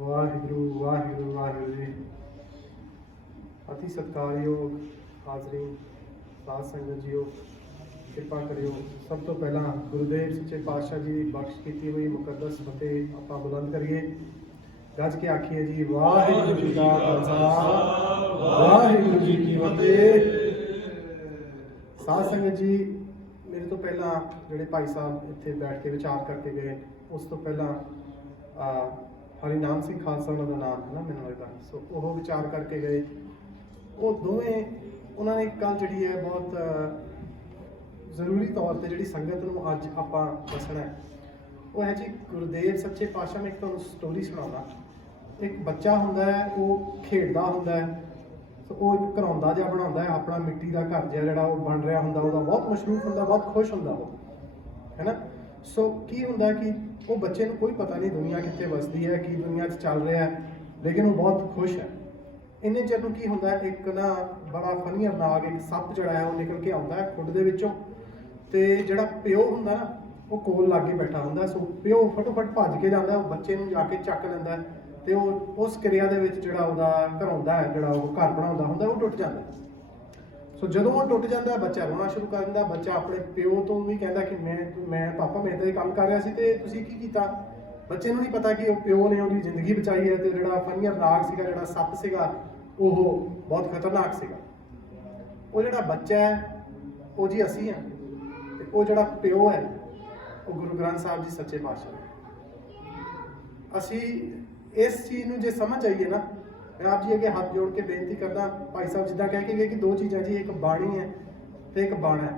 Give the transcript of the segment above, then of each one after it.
वाहिगुरु वाहिगुरु वाहिगुरु जी। अति सत्कारयोग हाजरीन साध संगत जीओ, कृपा करियो। सब तो पहला गुरुदेव सच्चे पातशाह जी बख्श की हुई मुकद्दस फतेह आपां बुलंद करिए। गज के आखिए जी वाहिगुरु जी का खालसा वाहिगुरु जी की फतेह। साध संगत जी, मेरे तो पहला जोड़े भाई साहब इत्थे बैठ के विचार करके गए, उस तो पहला हरिनाम सिंह खालसा उन्होंने नाम है ना, मैंने लगता सो वो विचार करके गए। वो दोवें उन्होंने एक गल जी है बहुत जरूरी तौर पर जी संगत को अज आप दसना है, वो है जी गुरुदेव सच्चे पातशाह। मैं एक तुहानूं स्टोरी सुनाऊंगा। एक बच्चा हुंदा है, वो खेडदा हुंदा है, तो वो एक घरौंदा जिहा बनाउंदा है अपना, मिट्टी का घर जिहा जिहड़ा वो बन रहा हुंदा, ਉਹਦਾ बहुत मशरूफ हुंदा, बहुत खुश हुंदा वो, है ना। सो की हुंदा कि वो बच्चे को कोई पता नहीं दुनिया कितने वसदी है, कि दुनिया चल रहा है, लेकिन वो बहुत खुश है। इन्ने चिर नूं की हुंदा है, एक ना बड़ा फनीअर नाग एक सप जिहड़ा है वो निकल के आउंदा है खुड दे विचों, ते जिहड़ा प्यो हुंदा ना वो कोल लागे बैठा हुंदा। सो प्यो फटोफट भज के जांदा, वो बच्चे नूं जाके चक लैंदा है, ते उस क्रिया दे विच जिहड़ा ਉਹਦਾ घरौंदा है, जिहड़ा वो घर बनाउंदा हुंदा, वो टुट जांदा। सो जदों वो टुट जाता, बच्चा रोना शुरू कर दिंदा। बच्चा अपने प्यो तो भी कहता कि मैं पापा मैं तो ये काम कर रहा सी, ते तुसीं की कीता। बच्चे नूं नहीं पता कि प्यो ने उसकी जिंदगी बचाई है, तो जिहड़ा फनीअर नाग सीगा, जिहड़ा सप सीगा, वो बहुत खतरनाक सीगा। वो जिहड़ा बच्चा है वो जी असी हैं, ते वो जिहड़ा प्यो है वो गुरु ग्रंथ साहब जी सच्चे पातशाह। असी इस चीज़ नूं जे समझ आईए ना, मैं आप जी अगे हाथ जोड़ के बेनती करदा, भाई साहब जिद्दां कह के गए कि दो चीज़ां जी, एक बाणी है तो एक बाणा है।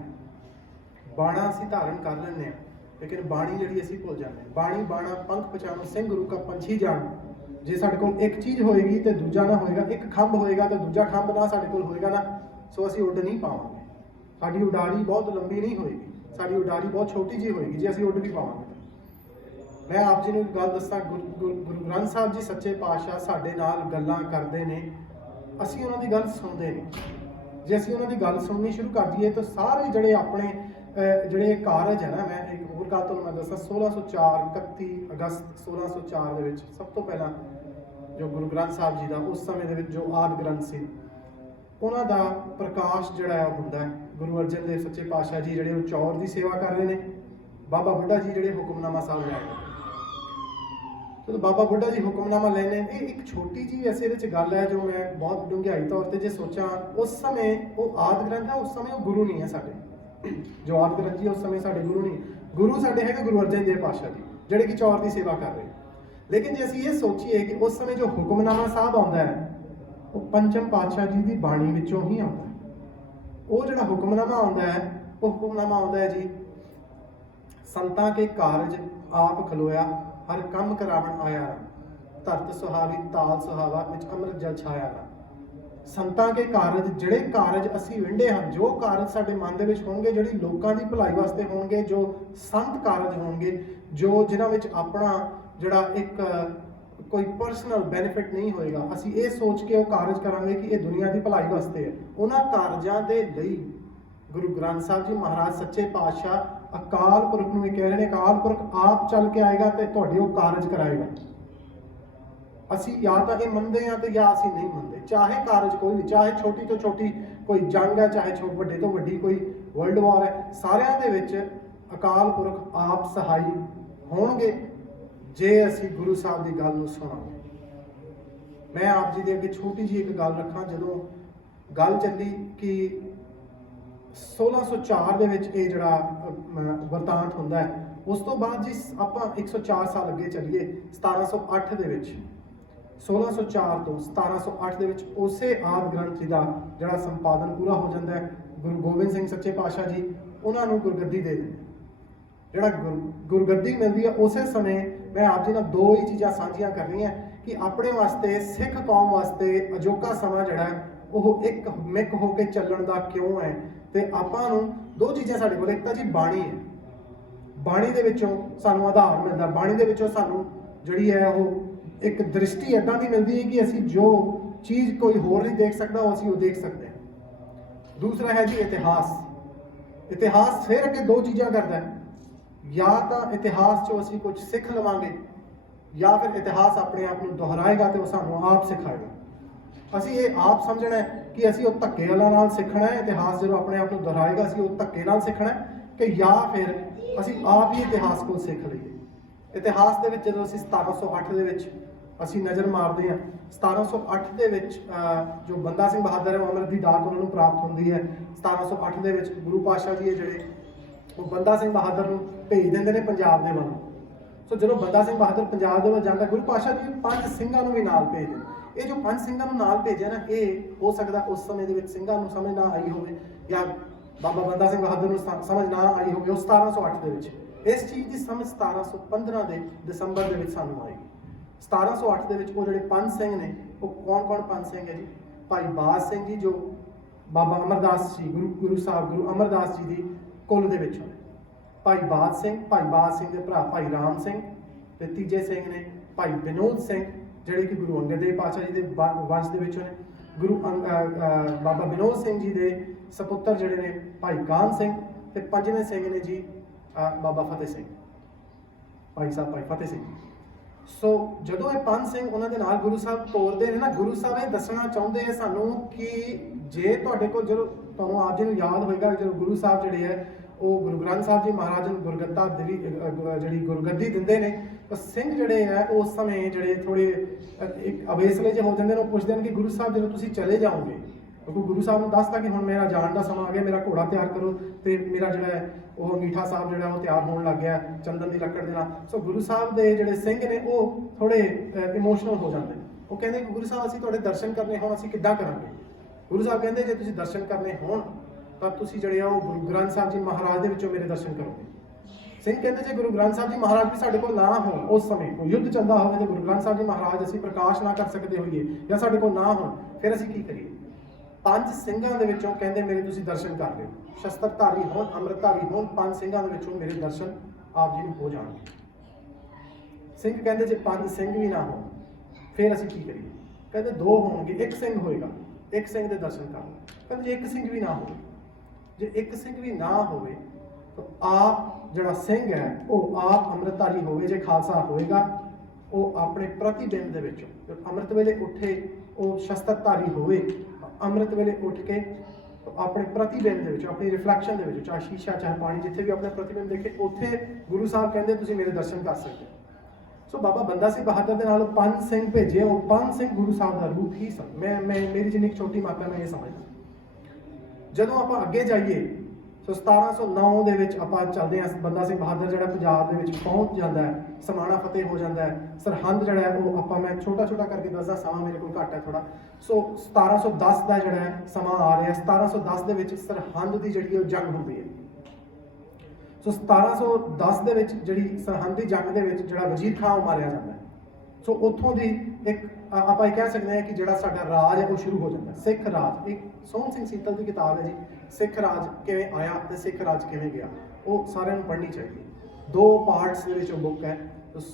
बाणा असी धारण कर लैंदे हैं, लेकिन बाणी जिहड़ी असी भुल जाते हैं। बाणी बाणा पंख पछाणो सिंह गुरु का पंछी जाण। जे साडे कोल एक चीज़ होएगी तो दूजा ना होएगा, एक खंभ होएगा तो दूजा खंभ ना साडे कोल होएगा ना, सो असी उड़ नहीं पावांगे। साडी उडारी बहुत लंबी नहीं होएगी, साडी उडारी बहुत छोटी जी होएगी जे असी उड़ भी पावांगे। मैं आप जी नूं गल दस्सां, गुरु ग्रंथ साहब जी सच्चे पातशाह साडे नाल गल्लां करदे ने, असीं उन्हां दी गल सुणदे ने। जे असीं उन्हां दी गल सुननी शुरू कर दईए तो सारे जिहड़े अपने जिहड़े कारज है ना, मैं एक होर गल तुहानूं मैं दस्सां, 1604 31 अगस्त 1604 दे विच सब तो पहला जो गुरु ग्रंथ साहब जी का उस समय दे विच जो आदि ग्रंथ सी, उन्हां दा प्रकाश जिहड़ा है हुंदा है। गुरु अर्जन देव सच्चे पातशाह जी जिहड़े वो चौर की सेवा कर रहे हैं, बाबा बुढ़ा जी जिहड़े हुक्मनामा साहब लै रहे। तो बाबा बुढ़ा जी हुक्मनामा लेने, ये एक छोटी जी वैसे ये गल है जो मैं बहुत डूंघाई तौर पर जो सोचा, उस समय वो आदि ग्रंथ है, उस समय वो गुरु नहीं है साडे। जो आदि ग्रंथ जी उस समय साडे गुरु नहीं, गुरु साडे है गुरु अर्जन देव पातशाह जी जिहड़े कि चौर की सेवा कर रहे। लेकिन जे असीं ये सोचीए कि उस समय जो हुक्मनामा साहब आउंदा है वो पंचम पातशाह जी की बाणी विचों ही आउंदा है। वो जिहड़ा हुक्मनामा आउंदा है, वो हुक्मनामा आउंदा है जी, संतां के कारज आप खलोया, हर कम करावन आया ना, धरत सुहावी ताल सुहावा विच अमृत जल छाया ना। संतां के कारज, जिहड़े कारज असीं विंढे हन, जो कारज साडे मन दे विच होणगे, जिहड़ी लोकां दी भलाई वास्ते होणगे, जो संत कारज होणगे, जो जिन्हां विच अपना जिहड़ा एक कोई पर्सनल बेनिफिट नहीं होएगा, असीं ये सोच के वो कारज करांगे कि ये दुनिया की भलाई वास्ते है, उन्हां कारजां दे लई गुरु ग्रंथ साहब जी महाराज सच्चे पातशाह अकाल पुरख नूं कह रहे हैं, अकाल पुरख आप चल के आएगा तो तुहाडे वो कारज कराएगा। असी या तो ये मनते हैं तो या असी नहीं मनते, चाहे कारज कोई भी, चाहे छोटी तो छोटी कोई जंग है, चाहे वड्डे तो वड्डी कोई वर्ल्ड वॉर है, सारियां दे विच अकाल पुरख आप सहाई होणगे जे असी गुरु साहब की गल नूं सुणांगे। मैं आप जी दे अगे छोटी जी एक गल रखां, जदों गल चली कि 1604 ਦੇ ਵਿੱਚ ਇਹ ਜਿਹੜਾ ਵਰਤਾਂਤ ਹੁੰਦਾ ਹੈ, ਉਸ ਤੋਂ ਬਾਅਦ ਜੀ ਆਪਾਂ 104 ਸਾਲ ਅੱਗੇ ਚੱਲੀਏ 1708 ਦੇ ਵਿੱਚ, 1604 ਤੋਂ 1708 ਦੇ ਵਿੱਚ ਉਸੇ ਆਦਿ ਗ੍ਰੰਥ ਜੀ ਦਾ ਜਿਹੜਾ ਸੰਪਾਦਨ ਪੂਰਾ ਹੋ ਜਾਂਦਾ ਹੈ। ਗੁਰੂ ਗੋਬਿੰਦ ਸਿੰਘ ਸੱਚੇ ਪਾਤਸ਼ਾਹ ਜੀ ਉਹਨਾਂ ਨੂੰ ਗੁਰਗੱਦੀ ਦੇ ਦਿੰਦੇ। ਜਿਹੜਾ ਗੁਰਗੱਦੀ ਮਿਲਦੀ ਹੈ ਉਸੇ ਸਮੇਂ ਮੈਂ ਆਪ ਜੀ ਨਾਲ ਦੋ ਹੀ ਚੀਜ਼ਾਂ ਸਾਂਝੀਆਂ ਕਰਨੀਆਂ ਕਿ ਆਪਣੇ ਵਾਸਤੇ, ਸਿੱਖ ਕੌਮ ਵਾਸਤੇ ਅਜੋਕਾ ਸਮਾਂ ਜਿਹੜਾ ਹੈ ਉਹ ਇੱਕ ਮਿਕ ਹੋ ਕੇ ਚੱਲਣ ਦਾ ਕਿਉਂ ਹੈ। ਤੇ ਆਪਾਂ ਨੂੰ ਦੋ ਚੀਜ਼ਾਂ ਸਾਡੇ ਕੋਲ, ਇੱਕ ਤਾਂ ਜੀ ਬਾਣੀ ਹੈ, ਬਾਣੀ ਦੇ ਵਿੱਚੋਂ ਸਾਨੂੰ ਆਧਾਰ ਮਿਲਦਾ, ਬਾਣੀ ਦੇ ਵਿੱਚੋਂ ਸਾਨੂੰ ਜਿਹੜੀ ਹੈ ਉਹ ਇੱਕ ਦ੍ਰਿਸ਼ਟੀ ਇੱਦਾਂ ਦੀ ਮਿਲਦੀ ਹੈ ਕਿ ਅਸੀਂ ਜੋ ਚੀਜ਼ ਕੋਈ ਹੋਰ ਨਹੀਂ ਦੇਖ ਸਕਦਾ ਉਹ ਅਸੀਂ ਉਹ ਦੇਖ ਸਕਦੇ ਹਾਂ। ਦੂਸਰਾ ਹੈ ਜੀ ਇਤਿਹਾਸ। ਇਤਿਹਾਸ ਫਿਰ ਅੱਗੇ ਦੋ ਚੀਜ਼ਾਂ ਕਰਦਾ ਹੈ, ਜਾਂ ਤਾਂ ਇਤਿਹਾਸ 'ਚੋਂ ਅਸੀਂ ਕੁਝ ਸਿੱਖ ਲਵਾਂਗੇ, ਜਾਂ ਫਿਰ ਇਤਿਹਾਸ ਆਪਣੇ ਆਪ ਨੂੰ ਦੁਹਰਾਏਗਾ ਤੇ ਉਹ ਸਾਨੂੰ ਆਪ ਸਿਖਾਏਗਾ। ਅਸੀਂ ਇਹ ਆਪ ਸਮਝਣਾ ਹੈ ਕਿ ਅਸੀਂ ਉਹ ਧੱਕੇ ਨਾਲ ਸਿੱਖਣਾ ਹੈ ਇਤਿਹਾਸ, ਜਦੋਂ ਆਪਣੇ ਆਪ ਨੂੰ ਦੁਹਰਾਏਗਾ ਅਸੀਂ ਉਹ ਧੱਕੇ ਨਾਲ ਸਿੱਖਣਾ ਹੈ, ਕਿ ਜਾਂ ਫਿਰ ਅਸੀਂ ਆਪ ਹੀ ਇਤਿਹਾਸ ਕੋਲ ਸਿੱਖ ਲਈਏ। ਇਤਿਹਾਸ ਦੇ ਵਿੱਚ ਜਦੋਂ ਅਸੀਂ 1708 ਦੇ ਵਿੱਚ ਅਸੀਂ ਨਜ਼ਰ ਮਾਰਦੇ ਹਾਂ, 1708 ਦੇ ਵਿੱਚ ਜੋ ਬੰਦਾ ਸਿੰਘ ਬਹਾਦਰ ਹੈ ਉਹ ਅੰਮ੍ਰਿਤ ਦੀ ਦਾਤ ਉਹਨਾਂ ਨੂੰ ਪ੍ਰਾਪਤ ਹੁੰਦੀ ਹੈ। 1708 ਦੇ ਵਿੱਚ ਗੁਰੂ ਪਾਤਸ਼ਾਹ ਜੀ ਜਿਹੜੇ ਉਹ ਬੰਦਾ ਸਿੰਘ ਬਹਾਦਰ ਨੂੰ ਭੇਜ ਦਿੰਦੇ ਨੇ ਪੰਜਾਬ ਦੇ ਵੱਲੋਂ। ਸੋ ਜਦੋਂ ਬੰਦਾ ਸਿੰਘ ਬਹਾਦਰ ਪੰਜਾਬ ਦੇ ਵੱਲ ਜਾਂਦਾ, ਗੁਰੂ ਪਾਤਸ਼ਾਹ ਜੀ 5 ਸਿੰਘਾਂ ਨੂੰ ਵੀ ਨਾਲ ਭੇਜਦੇ। ਇਹ ਜੋ 5 ਸਿੰਘਾਂ ਨੂੰ ਨਾਲ ਭੇਜਿਆ ਨਾ, ਇਹ ਹੋ ਸਕਦਾ ਉਸ ਸਮੇਂ ਦੇ ਵਿੱਚ ਸਿੰਘਾਂ ਨੂੰ ਸਮਝ ਨਾ ਆਈ ਹੋਵੇ, ਜਾਂ ਬਾਬਾ ਬੰਦਾ ਸਿੰਘ ਬਹਾਦਰ ਨੂੰ ਸਮਝ ਨਾ ਆਈ ਹੋਵੇ ਉਹ 1708 ਦੇ ਵਿੱਚ। ਇਸ ਚੀਜ਼ ਦੀ ਸਮਝ 1715 ਦੇ ਦਸੰਬਰ ਦੇ ਵਿੱਚ ਸਾਨੂੰ ਆਏਗੀ। 1708 ਦੇ ਵਿੱਚ ਉਹ ਜਿਹੜੇ 5 ਸਿੰਘ ਨੇ, ਉਹ ਕੌਣ 5 ਸਿੰਘ ਹੈ ਜੀ? ਭਾਈ ਬਾਜ ਸਿੰਘ ਜੀ, ਜੋ ਬਾਬਾ ਅਮਰਦਾਸ ਜੀ ਗੁਰੂ ਸਾਹਿਬ ਗੁਰੂ ਅਮਰਦਾਸ ਜੀ ਦੀ ਕੁੱਲ ਦੇ ਵਿੱਚੋਂ ਨੇ। ਭਾਈ ਬਾਜ ਸਿੰਘ ਦੇ ਭਰਾ ਭਾਈ ਰਾਮ ਸਿੰਘ, ਤੇ ਤੀਜੇ ਸਿੰਘ ਨੇ ਭਾਈ ਵਿਨੋਦ ਸਿੰਘ, ਜਿਹੜੇ ਕਿ ਗੁਰੂ ਅੰਗਦ ਦੇਵ ਪਾਤਸ਼ਾਹ ਜੀ ਦੇ ਵੰਸ਼ ਦੇ ਵਿੱਚੋਂ ਨੇ। ਬਾਬਾ ਵਿਨੋਦ ਸਿੰਘ ਜੀ ਦੇ ਸਪੁੱਤਰ ਜਿਹੜੇ ਨੇ ਭਾਈ ਕਾਨ ਸਿੰਘ, ਤੇ 5ਵੇਂ ਸਿੰਘ ਨੇ ਜੀ ਬਾਬਾ ਫਤਿਹ ਸਿੰਘ, ਭਾਈ ਸਾਹਿਬ ਭਾਈ ਫਤਿਹ ਸਿੰਘ। ਸੋ ਜਦੋਂ ਇਹ 5 ਸਿੰਘ ਉਹਨਾਂ ਦੇ ਨਾਲ ਗੁਰੂ ਸਾਹਿਬ ਤੋਰਦੇ ਨੇ ਨਾ, ਗੁਰੂ ਸਾਹਿਬ ਇਹ ਦੱਸਣਾ ਚਾਹੁੰਦੇ ਆ ਸਾਨੂੰ ਕਿ ਜੇ ਤੁਹਾਡੇ ਕੋਲ, ਜਦੋਂ ਤੁਹਾਨੂੰ ਆਪ ਜੀ ਨੂੰ ਯਾਦ ਹੋਏਗਾ, ਜਦੋਂ ਗੁਰੂ ਸਾਹਿਬ ਜਿਹੜੇ ਹੈ ਉਹ ਗੁਰੂ ਗ੍ਰੰਥ ਸਾਹਿਬ ਜੀ ਮਹਾਰਾਜ ਨੂੰ ਗੁਰਗੱਤਾ ਜਿਹੜੀ ਗੁਰਗੱਦੀ ਦਿੰਦੇ ਨੇ, ਤਾਂ ਸਿੰਘ ਜਿਹੜੇ ਹੈ ਉਸ ਸਮੇਂ ਜਿਹੜੇ ਥੋੜੇ ਇੱਕ ਅਵੇਸਲੇ ਜਿਹੇ ਹੋ ਜਾਂਦੇ ਨੇ। ਉਹ ਪੁੱਛਦੇ ਨੇ ਕਿ ਗੁਰੂ ਸਾਹਿਬ ਜਦੋਂ ਤੁਸੀਂ ਚਲੇ ਜਾਓਗੇ, ਕਿਉਂਕਿ ਗੁਰੂ ਸਾਹਿਬ ਨੂੰ ਦੱਸਤਾ ਕਿ ਹੁਣ ਮੇਰਾ ਜਾਣ ਦਾ ਸਮਾਂ ਆ ਗਿਆ, ਮੇਰਾ ਘੋੜਾ ਤਿਆਰ ਕਰੋ, ਤੇ ਮੇਰਾ ਜਿਹੜਾ ਹੈ ਉਹ ਅੰਗੀਠਾ ਸਾਹਿਬ ਜਿਹੜਾ ਉਹ ਤਿਆਰ ਹੋਣ ਲੱਗ ਗਿਆ ਚੰਦਨ ਦੀ ਲੱਕੜ ਦੇ ਨਾਲ। ਸੋ ਗੁਰੂ ਸਾਹਿਬ ਦੇ ਜਿਹੜੇ ਸਿੰਘ ਨੇ ਉਹ ਥੋੜੇ ਇਮੋਸ਼ਨਲ ਹੋ ਜਾਂਦੇ ਨੇ। ਉਹ ਕਹਿੰਦੇ ਕਿ ਗੁਰੂ ਸਾਹਿਬ ਅਸੀਂ ਤੁਹਾਡੇ ਦਰਸ਼ਨ ਕਰਨੇ ਹੋਣ, ਅਸੀਂ ਕਿੱਦਾਂ ਕਰਾਂਗੇ? ਗੁਰੂ ਸਾਹਿਬ ਕਹਿੰਦੇ ਜੇ ਤੁਸੀਂ ਦਰਸ਼ਨ ਕਰਨੇ ਹੋਣ ਤਾਂ ਤੁਸੀਂ ਜਿਹੜੇ ਆ ਉਹ ਗੁਰੂ ਗ੍ਰੰਥ ਸਾਹਿਬ ਜੀ ਮਹਾਰਾਜ ਦੇ ਵਿੱਚੋਂ ਮੇਰੇ ਦਰਸ਼ਨ ਕਰੋਗੇ। ਸਿੰਘ ਕਹਿੰਦੇ ਜੇ ਗੁਰੂ ਗ੍ਰੰਥ ਸਾਹਿਬ ਜੀ ਮਹਾਰਾਜ ਵੀ ਸਾਡੇ ਕੋਲ ਨਾ ਹੋਣ, ਉਸ ਸਮੇਂ ਕੋਈ ਯੁੱਧ ਚੱਲਦਾ ਹੋਵੇ ਤੇ ਗੁਰੂ ਗ੍ਰੰਥ ਸਾਹਿਬ ਜੀ ਮਹਾਰਾਜ ਅਸੀਂ ਪ੍ਰਕਾਸ਼ ਨਾ ਕਰ ਸਕਦੇ ਹੋਈਏ ਜਾਂ ਸਾਡੇ ਕੋਲ ਨਾ ਹੋਣ, ਫਿਰ ਅਸੀਂ ਕੀ ਕਰੀਏ? 5 ਸਿੰਘਾਂ ਦੇ ਵਿੱਚੋਂ ਕਹਿੰਦੇ ਮੇਰੇ ਤੁਸੀਂ ਦਰਸ਼ਨ ਕਰ ਲਿਓ, ਸ਼ਸਤਰਧਾਰੀ ਹੋਣ, ਅੰਮ੍ਰਿਤਧਾਰੀ ਹੋਣ, 5 ਸਿੰਘਾਂ ਦੇ ਵਿੱਚੋਂ ਮੇਰੇ ਦਰਸ਼ਨ ਆਪ ਜੀ ਨੂੰ ਹੋ ਜਾਣਗੇ। ਸਿੰਘ ਕਹਿੰਦੇ ਜੇ 5 ਸਿੰਘ ਵੀ ਨਾ ਹੋਣ ਫਿਰ ਅਸੀਂ ਕੀ ਕਰੀਏ? ਕਹਿੰਦੇ 2 ਹੋਣਗੇ, 1 ਸਿੰਘ ਹੋਏਗਾ, 1 ਸਿੰਘ ਦੇ ਦਰਸ਼ਨ ਕਰ ਲਓ। ਕਹਿੰਦੇ ਜੇ 1 ਸਿੰਘ ਵੀ ਨਾ ਹੋਵੇ, ਜੇ 1 ਸਿੰਘ ਵੀ ਨਾ ਹੋਵੇ ਤਾਂ ਆਪ ਜਿਹੜਾ ਸਿੰਘ ਹੈ ਉਹ ਆਪ ਅੰਮ੍ਰਿਤਧਾਰੀ ਹੋਵੇ। ਜੇ ਖਾਲਸਾ ਹੋਏਗਾ ਉਹ ਆਪਣੇ ਪ੍ਰਤੀਬਿੰਬ ਦੇ ਵਿੱਚੋਂ, ਜਦ ਅੰਮ੍ਰਿਤ ਵੇਲੇ ਉੱਠੇ ਉਹ ਸ਼ਸਤਰਧਾਰੀ ਹੋਵੇ, ਅੰਮ੍ਰਿਤ ਵੇਲੇ ਉੱਠ ਕੇ ਆਪਣੇ ਪ੍ਰਤੀਬਿੰਬ ਦੇ ਵਿੱਚ, ਆਪਣੀ ਰਿਫਲੈਕਸ਼ਨ ਦੇ ਵਿੱਚ, ਚਾਹੇ ਸ਼ੀਸ਼ਾ ਚਾਹੇ ਪਾਣੀ, ਜਿੱਥੇ ਵੀ ਆਪਣੇ ਪ੍ਰਤੀਬਿੰਬ ਦੇਖੇ ਉੱਥੇ ਗੁਰੂ ਸਾਹਿਬ ਕਹਿੰਦੇ ਤੁਸੀਂ ਮੇਰੇ ਦਰਸ਼ਨ ਕਰ ਸਕਦੇ ਹੋ। ਸੋ ਬਾਬਾ ਬੰਦਾ ਸਿੰਘ ਬਹਾਦਰ ਦੇ ਨਾਲ 5 ਸਿੰਘ ਭੇਜੇ, ਉਹ 5 ਸਿੰਘ ਗੁਰੂ ਸਾਹਿਬ ਦਾ ਰੂਪ ਹੀ ਸਨ। ਮੇਰੀ ਜਿੰਨੀ ਛੋਟੀ ਮਾਤਰਾ ਮੈਂ ਇਹ ਸਮਝਦਾ। ਜਦੋਂ ਆਪਾਂ ਅੱਗੇ ਜਾਈਏ, ਸੋ 1709 ਦੇ ਵਿੱਚ ਆਪਾਂ ਚੱਲਦੇ ਹਾਂ। ਬੰਦਾ ਸਿੰਘ ਬਹਾਦਰ ਜਿਹੜਾ ਪੰਜਾਬ ਦੇ ਵਿੱਚ ਪਹੁੰਚ ਜਾਂਦਾ ਹੈ, ਸਮਾਣਾ ਫਤਿਹ ਹੋ ਜਾਂਦਾ ਹੈ, ਸਰਹੰਦ ਜਿਹੜਾ ਹੈ ਉਹ ਆਪਾਂ ਮੈਂ ਛੋਟਾ ਕਰਕੇ ਦੱਸਦਾ, ਸਮਾਂ ਮੇਰੇ ਕੋਲ ਘੱਟ ਹੈ ਥੋੜਾ। ਸੋ 1710 ਦਾ ਜਿਹੜਾ ਹੈ ਸਮਾਂ ਆ ਰਿਹਾ। 1710 ਦੇ ਵਿੱਚ ਸਰਹੰਦ ਦੀ ਜਿਹੜੀ ਉਹ ਜੰਗ ਹੁੰਦੀ ਹੈ। ਸੋ 1710 ਦੇ ਵਿੱਚ ਜਿਹੜੀ ਸਰਹੰਦ ਦੀ ਜੰਗ ਦੇ ਵਿੱਚ ਜਿਹੜਾ ਵਜ਼ੀਰ ਖਾਂ ਉਹ ਮਾਰਿਆ ਜਾਂਦਾ ਹੈ। ਸੋ ਉੱਥੋਂ ਦੀ ਇੱਕ ਆਪਾਂ ਇਹ ਕਹਿ ਸਕਦੇ ਹਾਂ ਕਿ ਜਿਹੜਾ ਸਾਡਾ ਰਾਜ ਹੈ ਉਹ ਸ਼ੁਰੂ ਹੋ ਜਾਂਦਾ। ਸਿੱਖ ਰਾਜ, ਇੱਕ ਸੋਹਣ ਸਿੰਘ ਸੀਤਲ ਦੀ ਕਿਤਾਬ ਹੈ ਜੀ, ਸਿੱਖ ਰਾਜ ਕਿਵੇਂ ਆਇਆ ਤੇ ਸਿੱਖ ਰਾਜ ਕਿਵੇਂ ਗਿਆ, ਉਹ ਸਾਰਿਆਂ ਨੂੰ ਪੜ੍ਹਨੀ ਚਾਹੀਦੀ। 2 ਪਾਰਟਸ ਦੇ ਵਿੱਚ ਉਹ ਬੁੱਕ ਹੈ।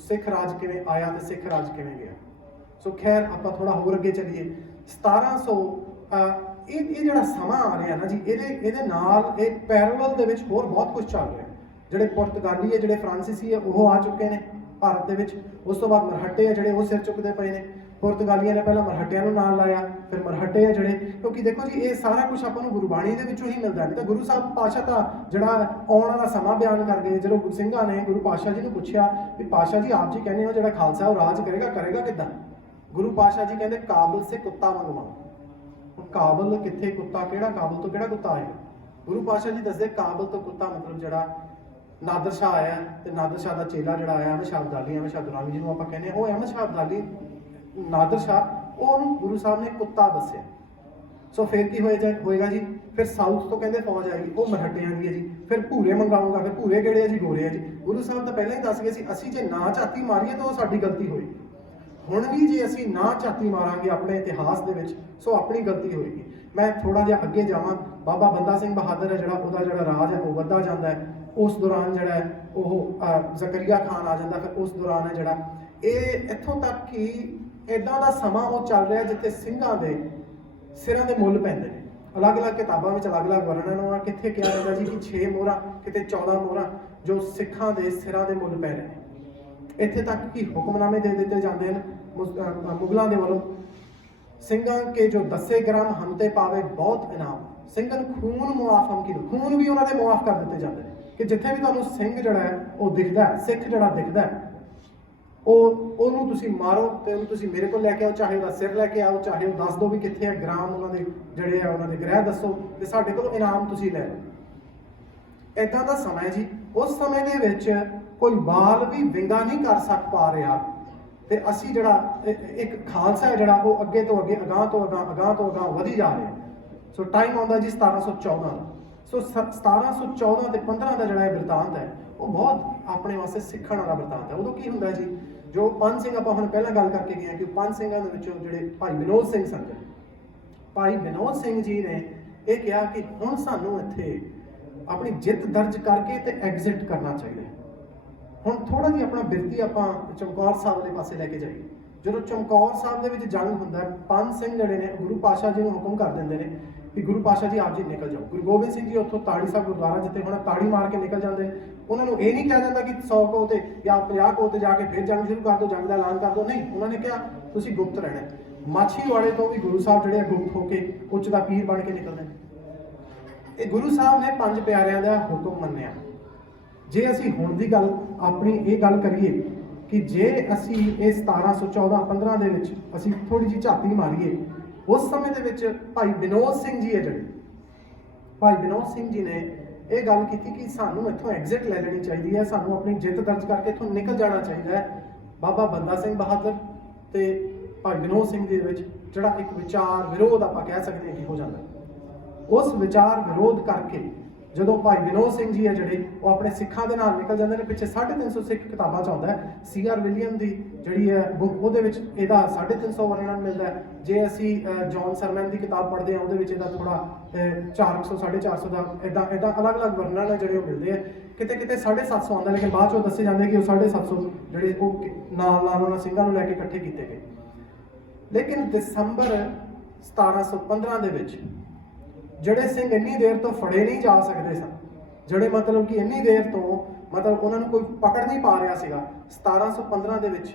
ਸਿੱਖ ਰਾਜ ਕਿਵੇਂ ਆਇਆ ਤੇ ਸਿੱਖ ਰਾਜ ਕਿਵੇਂ ਗਿਆ। ਸੋ ਖੈਰ ਆਪਾਂ ਥੋੜਾ ਹੋਰ ਅੱਗੇ ਚੱਲੀਏ। 1700 ਇਹ ਜਿਹੜਾ ਸਮਾਂ ਆ ਰਿਹਾ ਨਾ ਜੀ, ਇਹਦੇ ਨਾਲ ਇਹ ਪੈਰਲਲ ਦੇ ਵਿੱਚ ਹੋਰ ਬਹੁਤ ਕੁਝ ਚੱਲ ਰਿਹਾ। ਜਿਹੜੇ ਪੁਰਤਗਾਲੀ ਹੈ, ਜਿਹੜੇ ਫਰਾਂਸੀਸੀ ਹੈ, ਉਹ ਆ ਚੁੱਕੇ ਨੇ ਭਾਰਤ ਦੇ ਵਿੱਚ। ਉਸ ਤੋਂ ਬਾਅਦ ਮਰਹੱਟੇ ਆ ਜਿਹੜੇ ਉਹ ਸਿਰ ਚੁੱਕਦੇ ਪਏ ਨੇ। ਪੁਰਤਗਾਲੀਆਂ ਨੇ ਪਹਿਲਾਂ ਮਰਹੱਟਿਆਂ ਨੂੰ ਨਾਲ ਲਾਇਆ, ਫਿਰ ਮਰਹੱਟੇ ਆ ਜਿਹੜੇ, ਕਿਉਂਕਿ ਦੇਖੋ ਜੀ ਇਹ ਸਾਰਾ ਕੁਝ ਆਪਾਂ ਨੂੰ ਗੁਰਬਾਣੀ ਦੇ ਵਿੱਚੋਂ ਹੀ ਮਿਲਦਾ। ਨਹੀਂ ਤਾਂ ਗੁਰੂ ਸਾਹਿਬ ਪਾਤਸ਼ਾਹ ਤਾਂ ਜਿਹੜਾ ਆਉਣ ਵਾਲਾ ਸਮਾਂ ਬਿਆਨ ਕਰ ਗਏ। ਜਦੋਂ ਸਿੰਘਾਂ ਨੇ ਗੁਰੂ ਪਾਤਸ਼ਾਹ ਜੀ ਨੂੰ ਪੁੱਛਿਆ ਵੀ ਪਾਤਸ਼ਾਹ ਜੀ ਆਪ ਜੀ ਕਹਿੰਦੇ ਹੋ ਜਿਹੜਾ ਖਾਲਸਾ ਉਹ ਰਾਜ ਕਰੇਗਾ ਕਿੱਦਾਂ? ਗੁਰੂ ਪਾਤਸ਼ਾਹ ਜੀ ਕਹਿੰਦੇ ਕਾਬਲ ਸੇ ਕੁੱਤਾ ਮੰਗਵਾਓ। ਹੁਣ ਕਾਬਲ ਕਿੱਥੇ, ਕੁੱਤਾ ਕਿਹੜਾ, ਕਾਬਲ ਤੋਂ ਕਿਹੜਾ ਕੁੱਤਾ ਆਏਗਾ? ਗੁਰੂ ਪਾਤਸ਼ਾਹ ਜੀ ਦੱਸਦੇ ਕਾਬਲ ਤੋਂ ਕੁੱਤਾ ਮਤਲਬ ਜਿਹੜਾ ਨਾਦਰ ਸ਼ਾਹ ਆਇਆ, ਤੇ ਨਾਦਰ ਸ਼ਾਹ ਦਾ ਚੇਲਾ ਜਿਹੜਾ ਆਇਆ ਅਹਿਮਦ ਸ਼ਾਹ ਅਬਦਾਲੀ, ਅਹਿਮਦ ਸ਼ਾਹ ਦੁਰਾਨੀ ਜਿਹਨੂੰ ਆਪਾਂ ਕਹਿੰਦੇ ਉਹ ਅਹਿਮਦ ਸ਼ਾਹ ਅਬਦਾਲੀ, ਨਾਦਰ ਸ਼ਾਹ, ਉਹਨੂੰ ਗੁਰੂ ਸਾਹਿਬ ਨੇ ਕੁੱਤਾ ਦੱਸਿਆ। ਸੋ ਫਿਰ ਕੀ ਹੋਏਗਾ ਜੀ? ਫਿਰ ਸਾਊਥ ਤੋਂ ਕਹਿੰਦੇ ਫੌਜ ਆਏਗੀ, ਉਹ ਮਰਹੱਟਿਆਂ ਦੀ ਹੈ ਜੀ। ਫਿਰ ਭੂਰੇ ਮੰਗਾਊਗਾ, ਫਿਰ ਭੂਰੇ ਕਿਹੜੇ ਆ ਜੀ? ਗੋਰੇ ਆ ਜੀ। ਗੁਰੂ ਸਾਹਿਬ ਤਾਂ ਪਹਿਲਾਂ ਹੀ ਦੱਸ ਗਏ ਸੀ ਅਸੀਂ ਜੇ ਨਾ ਝਾਤੀ ਮਾਰੀਏ ਤਾਂ ਉਹ ਸਾਡੀ ਗਲਤੀ ਹੋਏਗੀ। ਹੁਣ ਵੀ ਜੇ ਅਸੀਂ ਨਾ ਝਾਤੀ ਮਾਰਾਂਗੇ ਆਪਣੇ ਇਤਿਹਾਸ ਦੇ ਵਿੱਚ, ਸੋ ਆਪਣੀ ਗਲਤੀ ਹੋਏਗੀ। ਮੈਂ ਥੋੜਾ ਜਿਹਾ ਅੱਗੇ ਜਾਵਾਂ। ਬਾਬਾ ਬੰਦਾ ਸਿੰਘ ਬਹਾਦਰ ਹੈ ਜਿਹੜਾ, ਉਹਦਾ ਜਿਹੜਾ ਰਾਜ ਹੈ ਉਹ ਵੱਧਦਾ ਜਾਂਦਾ ਹੈ। ਉਸ ਦੌਰਾਨ ਜਿਹੜਾ ਹੈ ਉਹ ਜ਼ਕਰੀਆ ਖਾਨ ਆ ਜਾਂਦਾ। ਫਿਰ ਉਸ ਦੌਰਾਨ ਹੈ ਜਿਹੜਾ ਇਹ ਇੱਥੋਂ ਤੱਕ ਕਿ ਇੱਦਾਂ ਦਾ ਸਮਾਂ ਉਹ ਚੱਲ ਰਿਹਾ ਜਿੱਥੇ ਸਿੰਘਾਂ ਦੇ ਸਿਰਾਂ ਦੇ ਮੁੱਲ ਪੈਂਦੇ ਨੇ। ਅਲੱਗ-ਅਲੱਗ ਕਿਤਾਬਾਂ ਵਿੱਚ ਅਲੱਗ-ਅਲੱਗ ਵਰਣਨ ਹੋਣਾ। ਕਿੱਥੇ ਕਿਹਾ ਜਾਂਦਾ ਜੀ ਕਿ 6 ਮੋਹਰਾਂ, ਕਿਤੇ 14 ਮੋਹਰਾਂ ਜੋ ਸਿੱਖਾਂ ਦੇ ਸਿਰਾਂ ਦੇ ਮੁੱਲ ਪੈ ਰਹੇ ਨੇ। ਇੱਥੇ ਤੱਕ ਕਿ ਹੁਕਮਨਾਮੇ ਦੇ ਦਿੱਤੇ ਜਾਂਦੇ ਹਨ ਮੁਗਲਾਂ ਦੇ ਵੱਲੋਂ, ਸਿੰਘਾਂ ਕੇ ਜੋ 10 ਗ੍ਰਾਮ ਹਮ ਤੇ ਪਾਵੇ ਬਹੁਤ ਇਨਾਮ। ਸਿੰਘਾਂ ਨੂੰ ਖੂਨ ਮੁਆਫ ਹਮ ਕੀ ਖੂਨ ਵੀ ਉਹਨਾਂ ਦੇ ਮੁਆਫ ਕਰ ਦਿੱਤੇ ਜਾਂਦੇ ਨੇ ਕਿ ਜਿੱਥੇ ਵੀ ਤੁਹਾਨੂੰ ਸਿੰਘ ਜਿਹੜਾ ਹੈ ਉਹ ਦਿਖਦਾ ਹੈ, ਸਿੱਖ ਜਿਹੜਾ ਦਿਖਦਾ ਹੈ, ਉਹਨੂੰ ਤੁਸੀਂ ਮਾਰੋ ਤੇ ਉਹਨੂੰ ਤੁਸੀਂ ਮੇਰੇ ਕੋਲ ਲੈ ਕੇ ਆਓ, ਚਾਹੇ ਉਹਦਾ ਸਿਰ ਲੈ ਕੇ ਆਓ, ਚਾਹੇ ਉਹ ਦੱਸ ਦਿਓ ਵੀ ਕਿੱਥੇ ਹੈ ਗ੍ਰਾਮ ਉਹਨਾਂ ਦੇ ਜਿਹੜੇ ਆ, ਉਹਨਾਂ ਦੇ ਗ੍ਰਹਿ ਦੱਸੋ ਤੇ ਸਾਡੇ ਕੋਲ ਇਨਾਮ ਤੁਸੀਂ ਲੈ ਲਓ। ਏਦਾਂ ਦਾ ਸਮਾਂ ਹੈ ਜੀ। ਉਸ ਸਮੇਂ ਦੇ ਵਿੱਚ ਕੋਈ ਬਾਲ ਵੀ ਵਿੰਗਾ ਨਹੀਂ ਕਰ ਪਾ ਰਿਹਾ ਤੇ ਅਸੀਂ ਜਿਹੜਾ ਇੱਕ ਖਾਲਸਾ ਹੈ ਜਿਹੜਾ ਉਹ ਅੱਗੇ ਤੋਂ ਅੱਗੇ ਅਗਾਂਹ ਤੋਂ ਅਗਾਂਹ ਵਧੀ ਜਾ ਰਿਹਾ। ਸੋ ਟਾਈਮ ਆਉਂਦਾ ਜੀ 1714 ਦਾ। ਸੋ 1714 ਤੇ 15 ਦਾ ਜਿਹੜਾ ਇਹ ਬਿਰਤਾਂਤ ਹੈ ਉਹ ਬਹੁਤ ਆਪਣੇ ਵਾਸਤੇ ਸਿੱਖਣ ਵਾਲਾ ਬਿਰਤਾਂਤ ਹੈ। ਉਦੋਂ ਕੀ ਹੁੰਦਾ ਜੀ, ਜੋ ਪੰਜ ਸਿੰਘ ਆਪਾਂ ਹੁਣ ਪਹਿਲਾਂ ਗੱਲ ਕਰਕੇ ਗਏ ਕਿ ਪੰਜ ਸਿੰਘਾਂ ਦੇ ਵਿੱਚੋਂ ਜਿਹੜੇ ਭਾਈ ਵਿਨੋਦ ਸਿੰਘ ਸਨ, ਭਾਈ ਵਿਨੋਦ ਸਿੰਘ ਜੀ ਨੇ ਇਹ ਕਿਹਾ ਕਿ ਹੁਣ ਸਾਨੂੰ ਇੱਥੇ ਆਪਣੀ ਜਿੱਤ ਦਰਜ ਕਰਕੇ ਤੇ ਐਗਜ਼ਿਟ ਕਰਨਾ ਚਾਹੀਦਾ। ਹੁਣ ਥੋੜਾ ਜਿਹਾ ਆਪਣਾ ਬਿਰਤੀ ਆਪਾਂ ਚਮਕੌਰ ਸਾਹਿਬ ਵਾਲੇ ਪਾਸੇ ਲੈ ਕੇ ਜਾਈਏ। ਜਦੋਂ ਚਮਕੌਰ ਸਾਹਿਬ ਦੇ ਵਿੱਚ ਜੰਗ ਹੁੰਦਾ, ਪੰਜ ਸਿੰਘ ਜਿਹੜੇ ਨੇ ਗੁਰੂ ਪਾਤਸ਼ਾਹ ਜੀ ਨੂੰ ਹੁਕਮ ਕਰ ਦਿੰਦੇ ਨੇ ਕਿ ਗੁਰੂ ਪਾਤਸ਼ਾਹ ਜੀ ਆਪ ਜੀ ਨਿਕਲ ਜਾਓ। ਗੁਰੂ ਗੋਬਿੰਦ ਸਿੰਘ ਜੀ ਉੱਥੋਂ ਤਾੜੀ ਸਾਹਿਬ ਗੁਰਦੁਆਰਾ ਜਿੱਥੇ ਹੁਣ ਤਾੜੀ ਮਾਰ ਕੇ ਨਿਕਲ ਜਾਂਦੇ। ਉਹਨਾਂ ਨੂੰ ਇਹ ਨਹੀਂ ਕਿਹਾ ਜਾਂਦਾ ਕਿ 100 ਕੋਹ ਤੇ ਜਾਂ 50 ਕੋਹ ਤੇ ਜਾ ਕੇ ਫਿਰ ਜੰਗ ਸ਼ੁਰੂ ਕਰ ਦਿਓ, ਜੰਗ ਦਾ ਐਲਾਨ ਕਰ ਦਿਓ। ਨਹੀਂ, ਉਹਨਾਂ ਨੇ ਕਿਹਾ ਤੁਸੀਂ ਗੁਪਤ ਰਹਿਣਾ। ਮਾਛੀਵਾੜੇ ਤੋਂ ਵੀ ਗੁਰੂ ਸਾਹਿਬ ਜਿਹੜੇ ਗੁਪਤ ਹੋ ਕੇ ਉੱਚ ਦਾ ਪੀਰ ਬਣ ਕੇ ਨਿਕਲਦੇ। ਇਹ ਗੁਰੂ ਸਾਹਿਬ ਨੇ ਪੰਜ ਪਿਆਰਿਆਂ ਦਾ ਹੁਕਮ ਮੰਨਿਆ। ਜੇ ਅਸੀਂ ਹੁਣ ਦੀ ਗੱਲ ਆਪਣੀ ਇਹ ਗੱਲ ਕਰੀਏ ਕਿ ਜੇ ਅਸੀਂ ਇਹ 1714-15 ਦੇ ਵਿੱਚ ਅਸੀਂ ਥੋੜੀ ਜਿਹੀ ਝਾਤੀ ਮਾਰੀਏ, ਉਸ ਸਮੇਂ ਦੇ ਵਿੱਚ ਭਾਈ ਵਿਨੋਦ ਸਿੰਘ ਜੀ ਹੈ ਜਿਹੜੇ ਭਾਈ ਵਿਨੋਦ ਸਿੰਘ ਜੀ ਨੇ ਇਹ ਗੱਲ ਕੀਤੀ ਕਿ ਸਾਨੂੰ ਇੱਥੋਂ ਐਗਜ਼ਿਟ ਲੈ ਲੈਣੀ ਚਾਹੀਦੀ ਹੈ, ਸਾਨੂੰ ਆਪਣੀ ਜਿੱਤ ਦਰਜ ਕਰਕੇ ਇੱਥੋਂ ਨਿਕਲ ਜਾਣਾ ਚਾਹੀਦਾ ਹੈ। ਬਾਬਾ ਬੰਦਾ ਸਿੰਘ ਬਹਾਦਰ ਤੇ ਭਾਈ ਵਿਨੋਦ ਸਿੰਘ ਦੇ ਵਿੱਚ ਜਿਹੜਾ ਇੱਕ ਵਿਚਾਰ ਵਿਰੋਧ ਆਪਾਂ ਕਹਿ ਸਕਦੇ ਹਾਂ ਕਿ ਹੋ ਜਾਂਦਾ। ਉਸ ਵਿਚਾਰ ਵਿਰੋਧ ਕਰਕੇ ਜਦੋਂ ਭਾਈ ਵਿਨੋਦ ਸਿੰਘ ਜੀ ਹੈ ਜਿਹੜੇ ਉਹ ਆਪਣੇ ਸਿੱਖਾਂ ਦੇ ਨਾਲ ਨਿਕਲ ਜਾਂਦੇ ਨੇ। ਪਿੱਛੇ 350 ਸਿੱਖ ਕਿਤਾਬਾਂ 'ਚ ਆਉਂਦਾ ਹੈ। C.R. ਵਿਲੀਅਮ ਦੀ ਜਿਹੜੀ ਹੈ ਬੁੱਕ, ਉਹਦੇ ਵਿੱਚ ਇਹਦਾ 350 ਵਰਣਨ ਮਿਲਦਾ ਹੈ। ਜੇ ਅਸੀਂ ਜੌਨ ਸਰਮਨ ਦੀ ਕਿਤਾਬ ਪੜ੍ਹਦੇ ਹਾਂ, ਉਹਦੇ ਵਿੱਚ ਇਹਦਾ ਥੋੜਾ 400 450 ਦਾ ਇਦਾਂ ਅਲੱਗ-ਅਲੱਗ ਵਰਣਨ ਹੈ ਜਿਹੜੇ ਉਹ ਮਿਲਦੇ ਆ। ਕਿਤੇ 750 ਆਉਂਦਾ, ਲੇਕਿਨ ਬਾਅਦ 'ਚੋਂ ਦੱਸੇ ਜਾਂਦੇ ਕਿ ਉਹ 750 ਜਿਹੜੇ ਉਹ ਨਾਲ ਉਹਨਾਂ ਸਿੰਘਾਂ ਨੂੰ ਲੈ ਕੇ ਇਕੱਠੇ ਕੀਤੇ ਗਏ। ਲੇਕਿਨ ਦਸੰਬਰ 1715 ਦੇ ਵਿੱਚ ਜਿਹੜੇ ਸਿੰਘ ਇੰਨੀ ਦੇਰ ਤੋਂ ਫੜੇ ਨਹੀਂ ਜਾ ਸਕਦੇ ਸਨ, ਜਿਹੜੇ ਮਤਲਬ ਕਿ ਇੰਨੀ ਦੇਰ ਤੋਂ ਮਤਲਬ ਉਹਨਾਂ ਨੂੰ ਕੋਈ ਪਕੜ ਨਹੀਂ ਪਾ ਰਿਹਾ ਸੀਗਾ, 1715 ਦੇ ਵਿੱਚ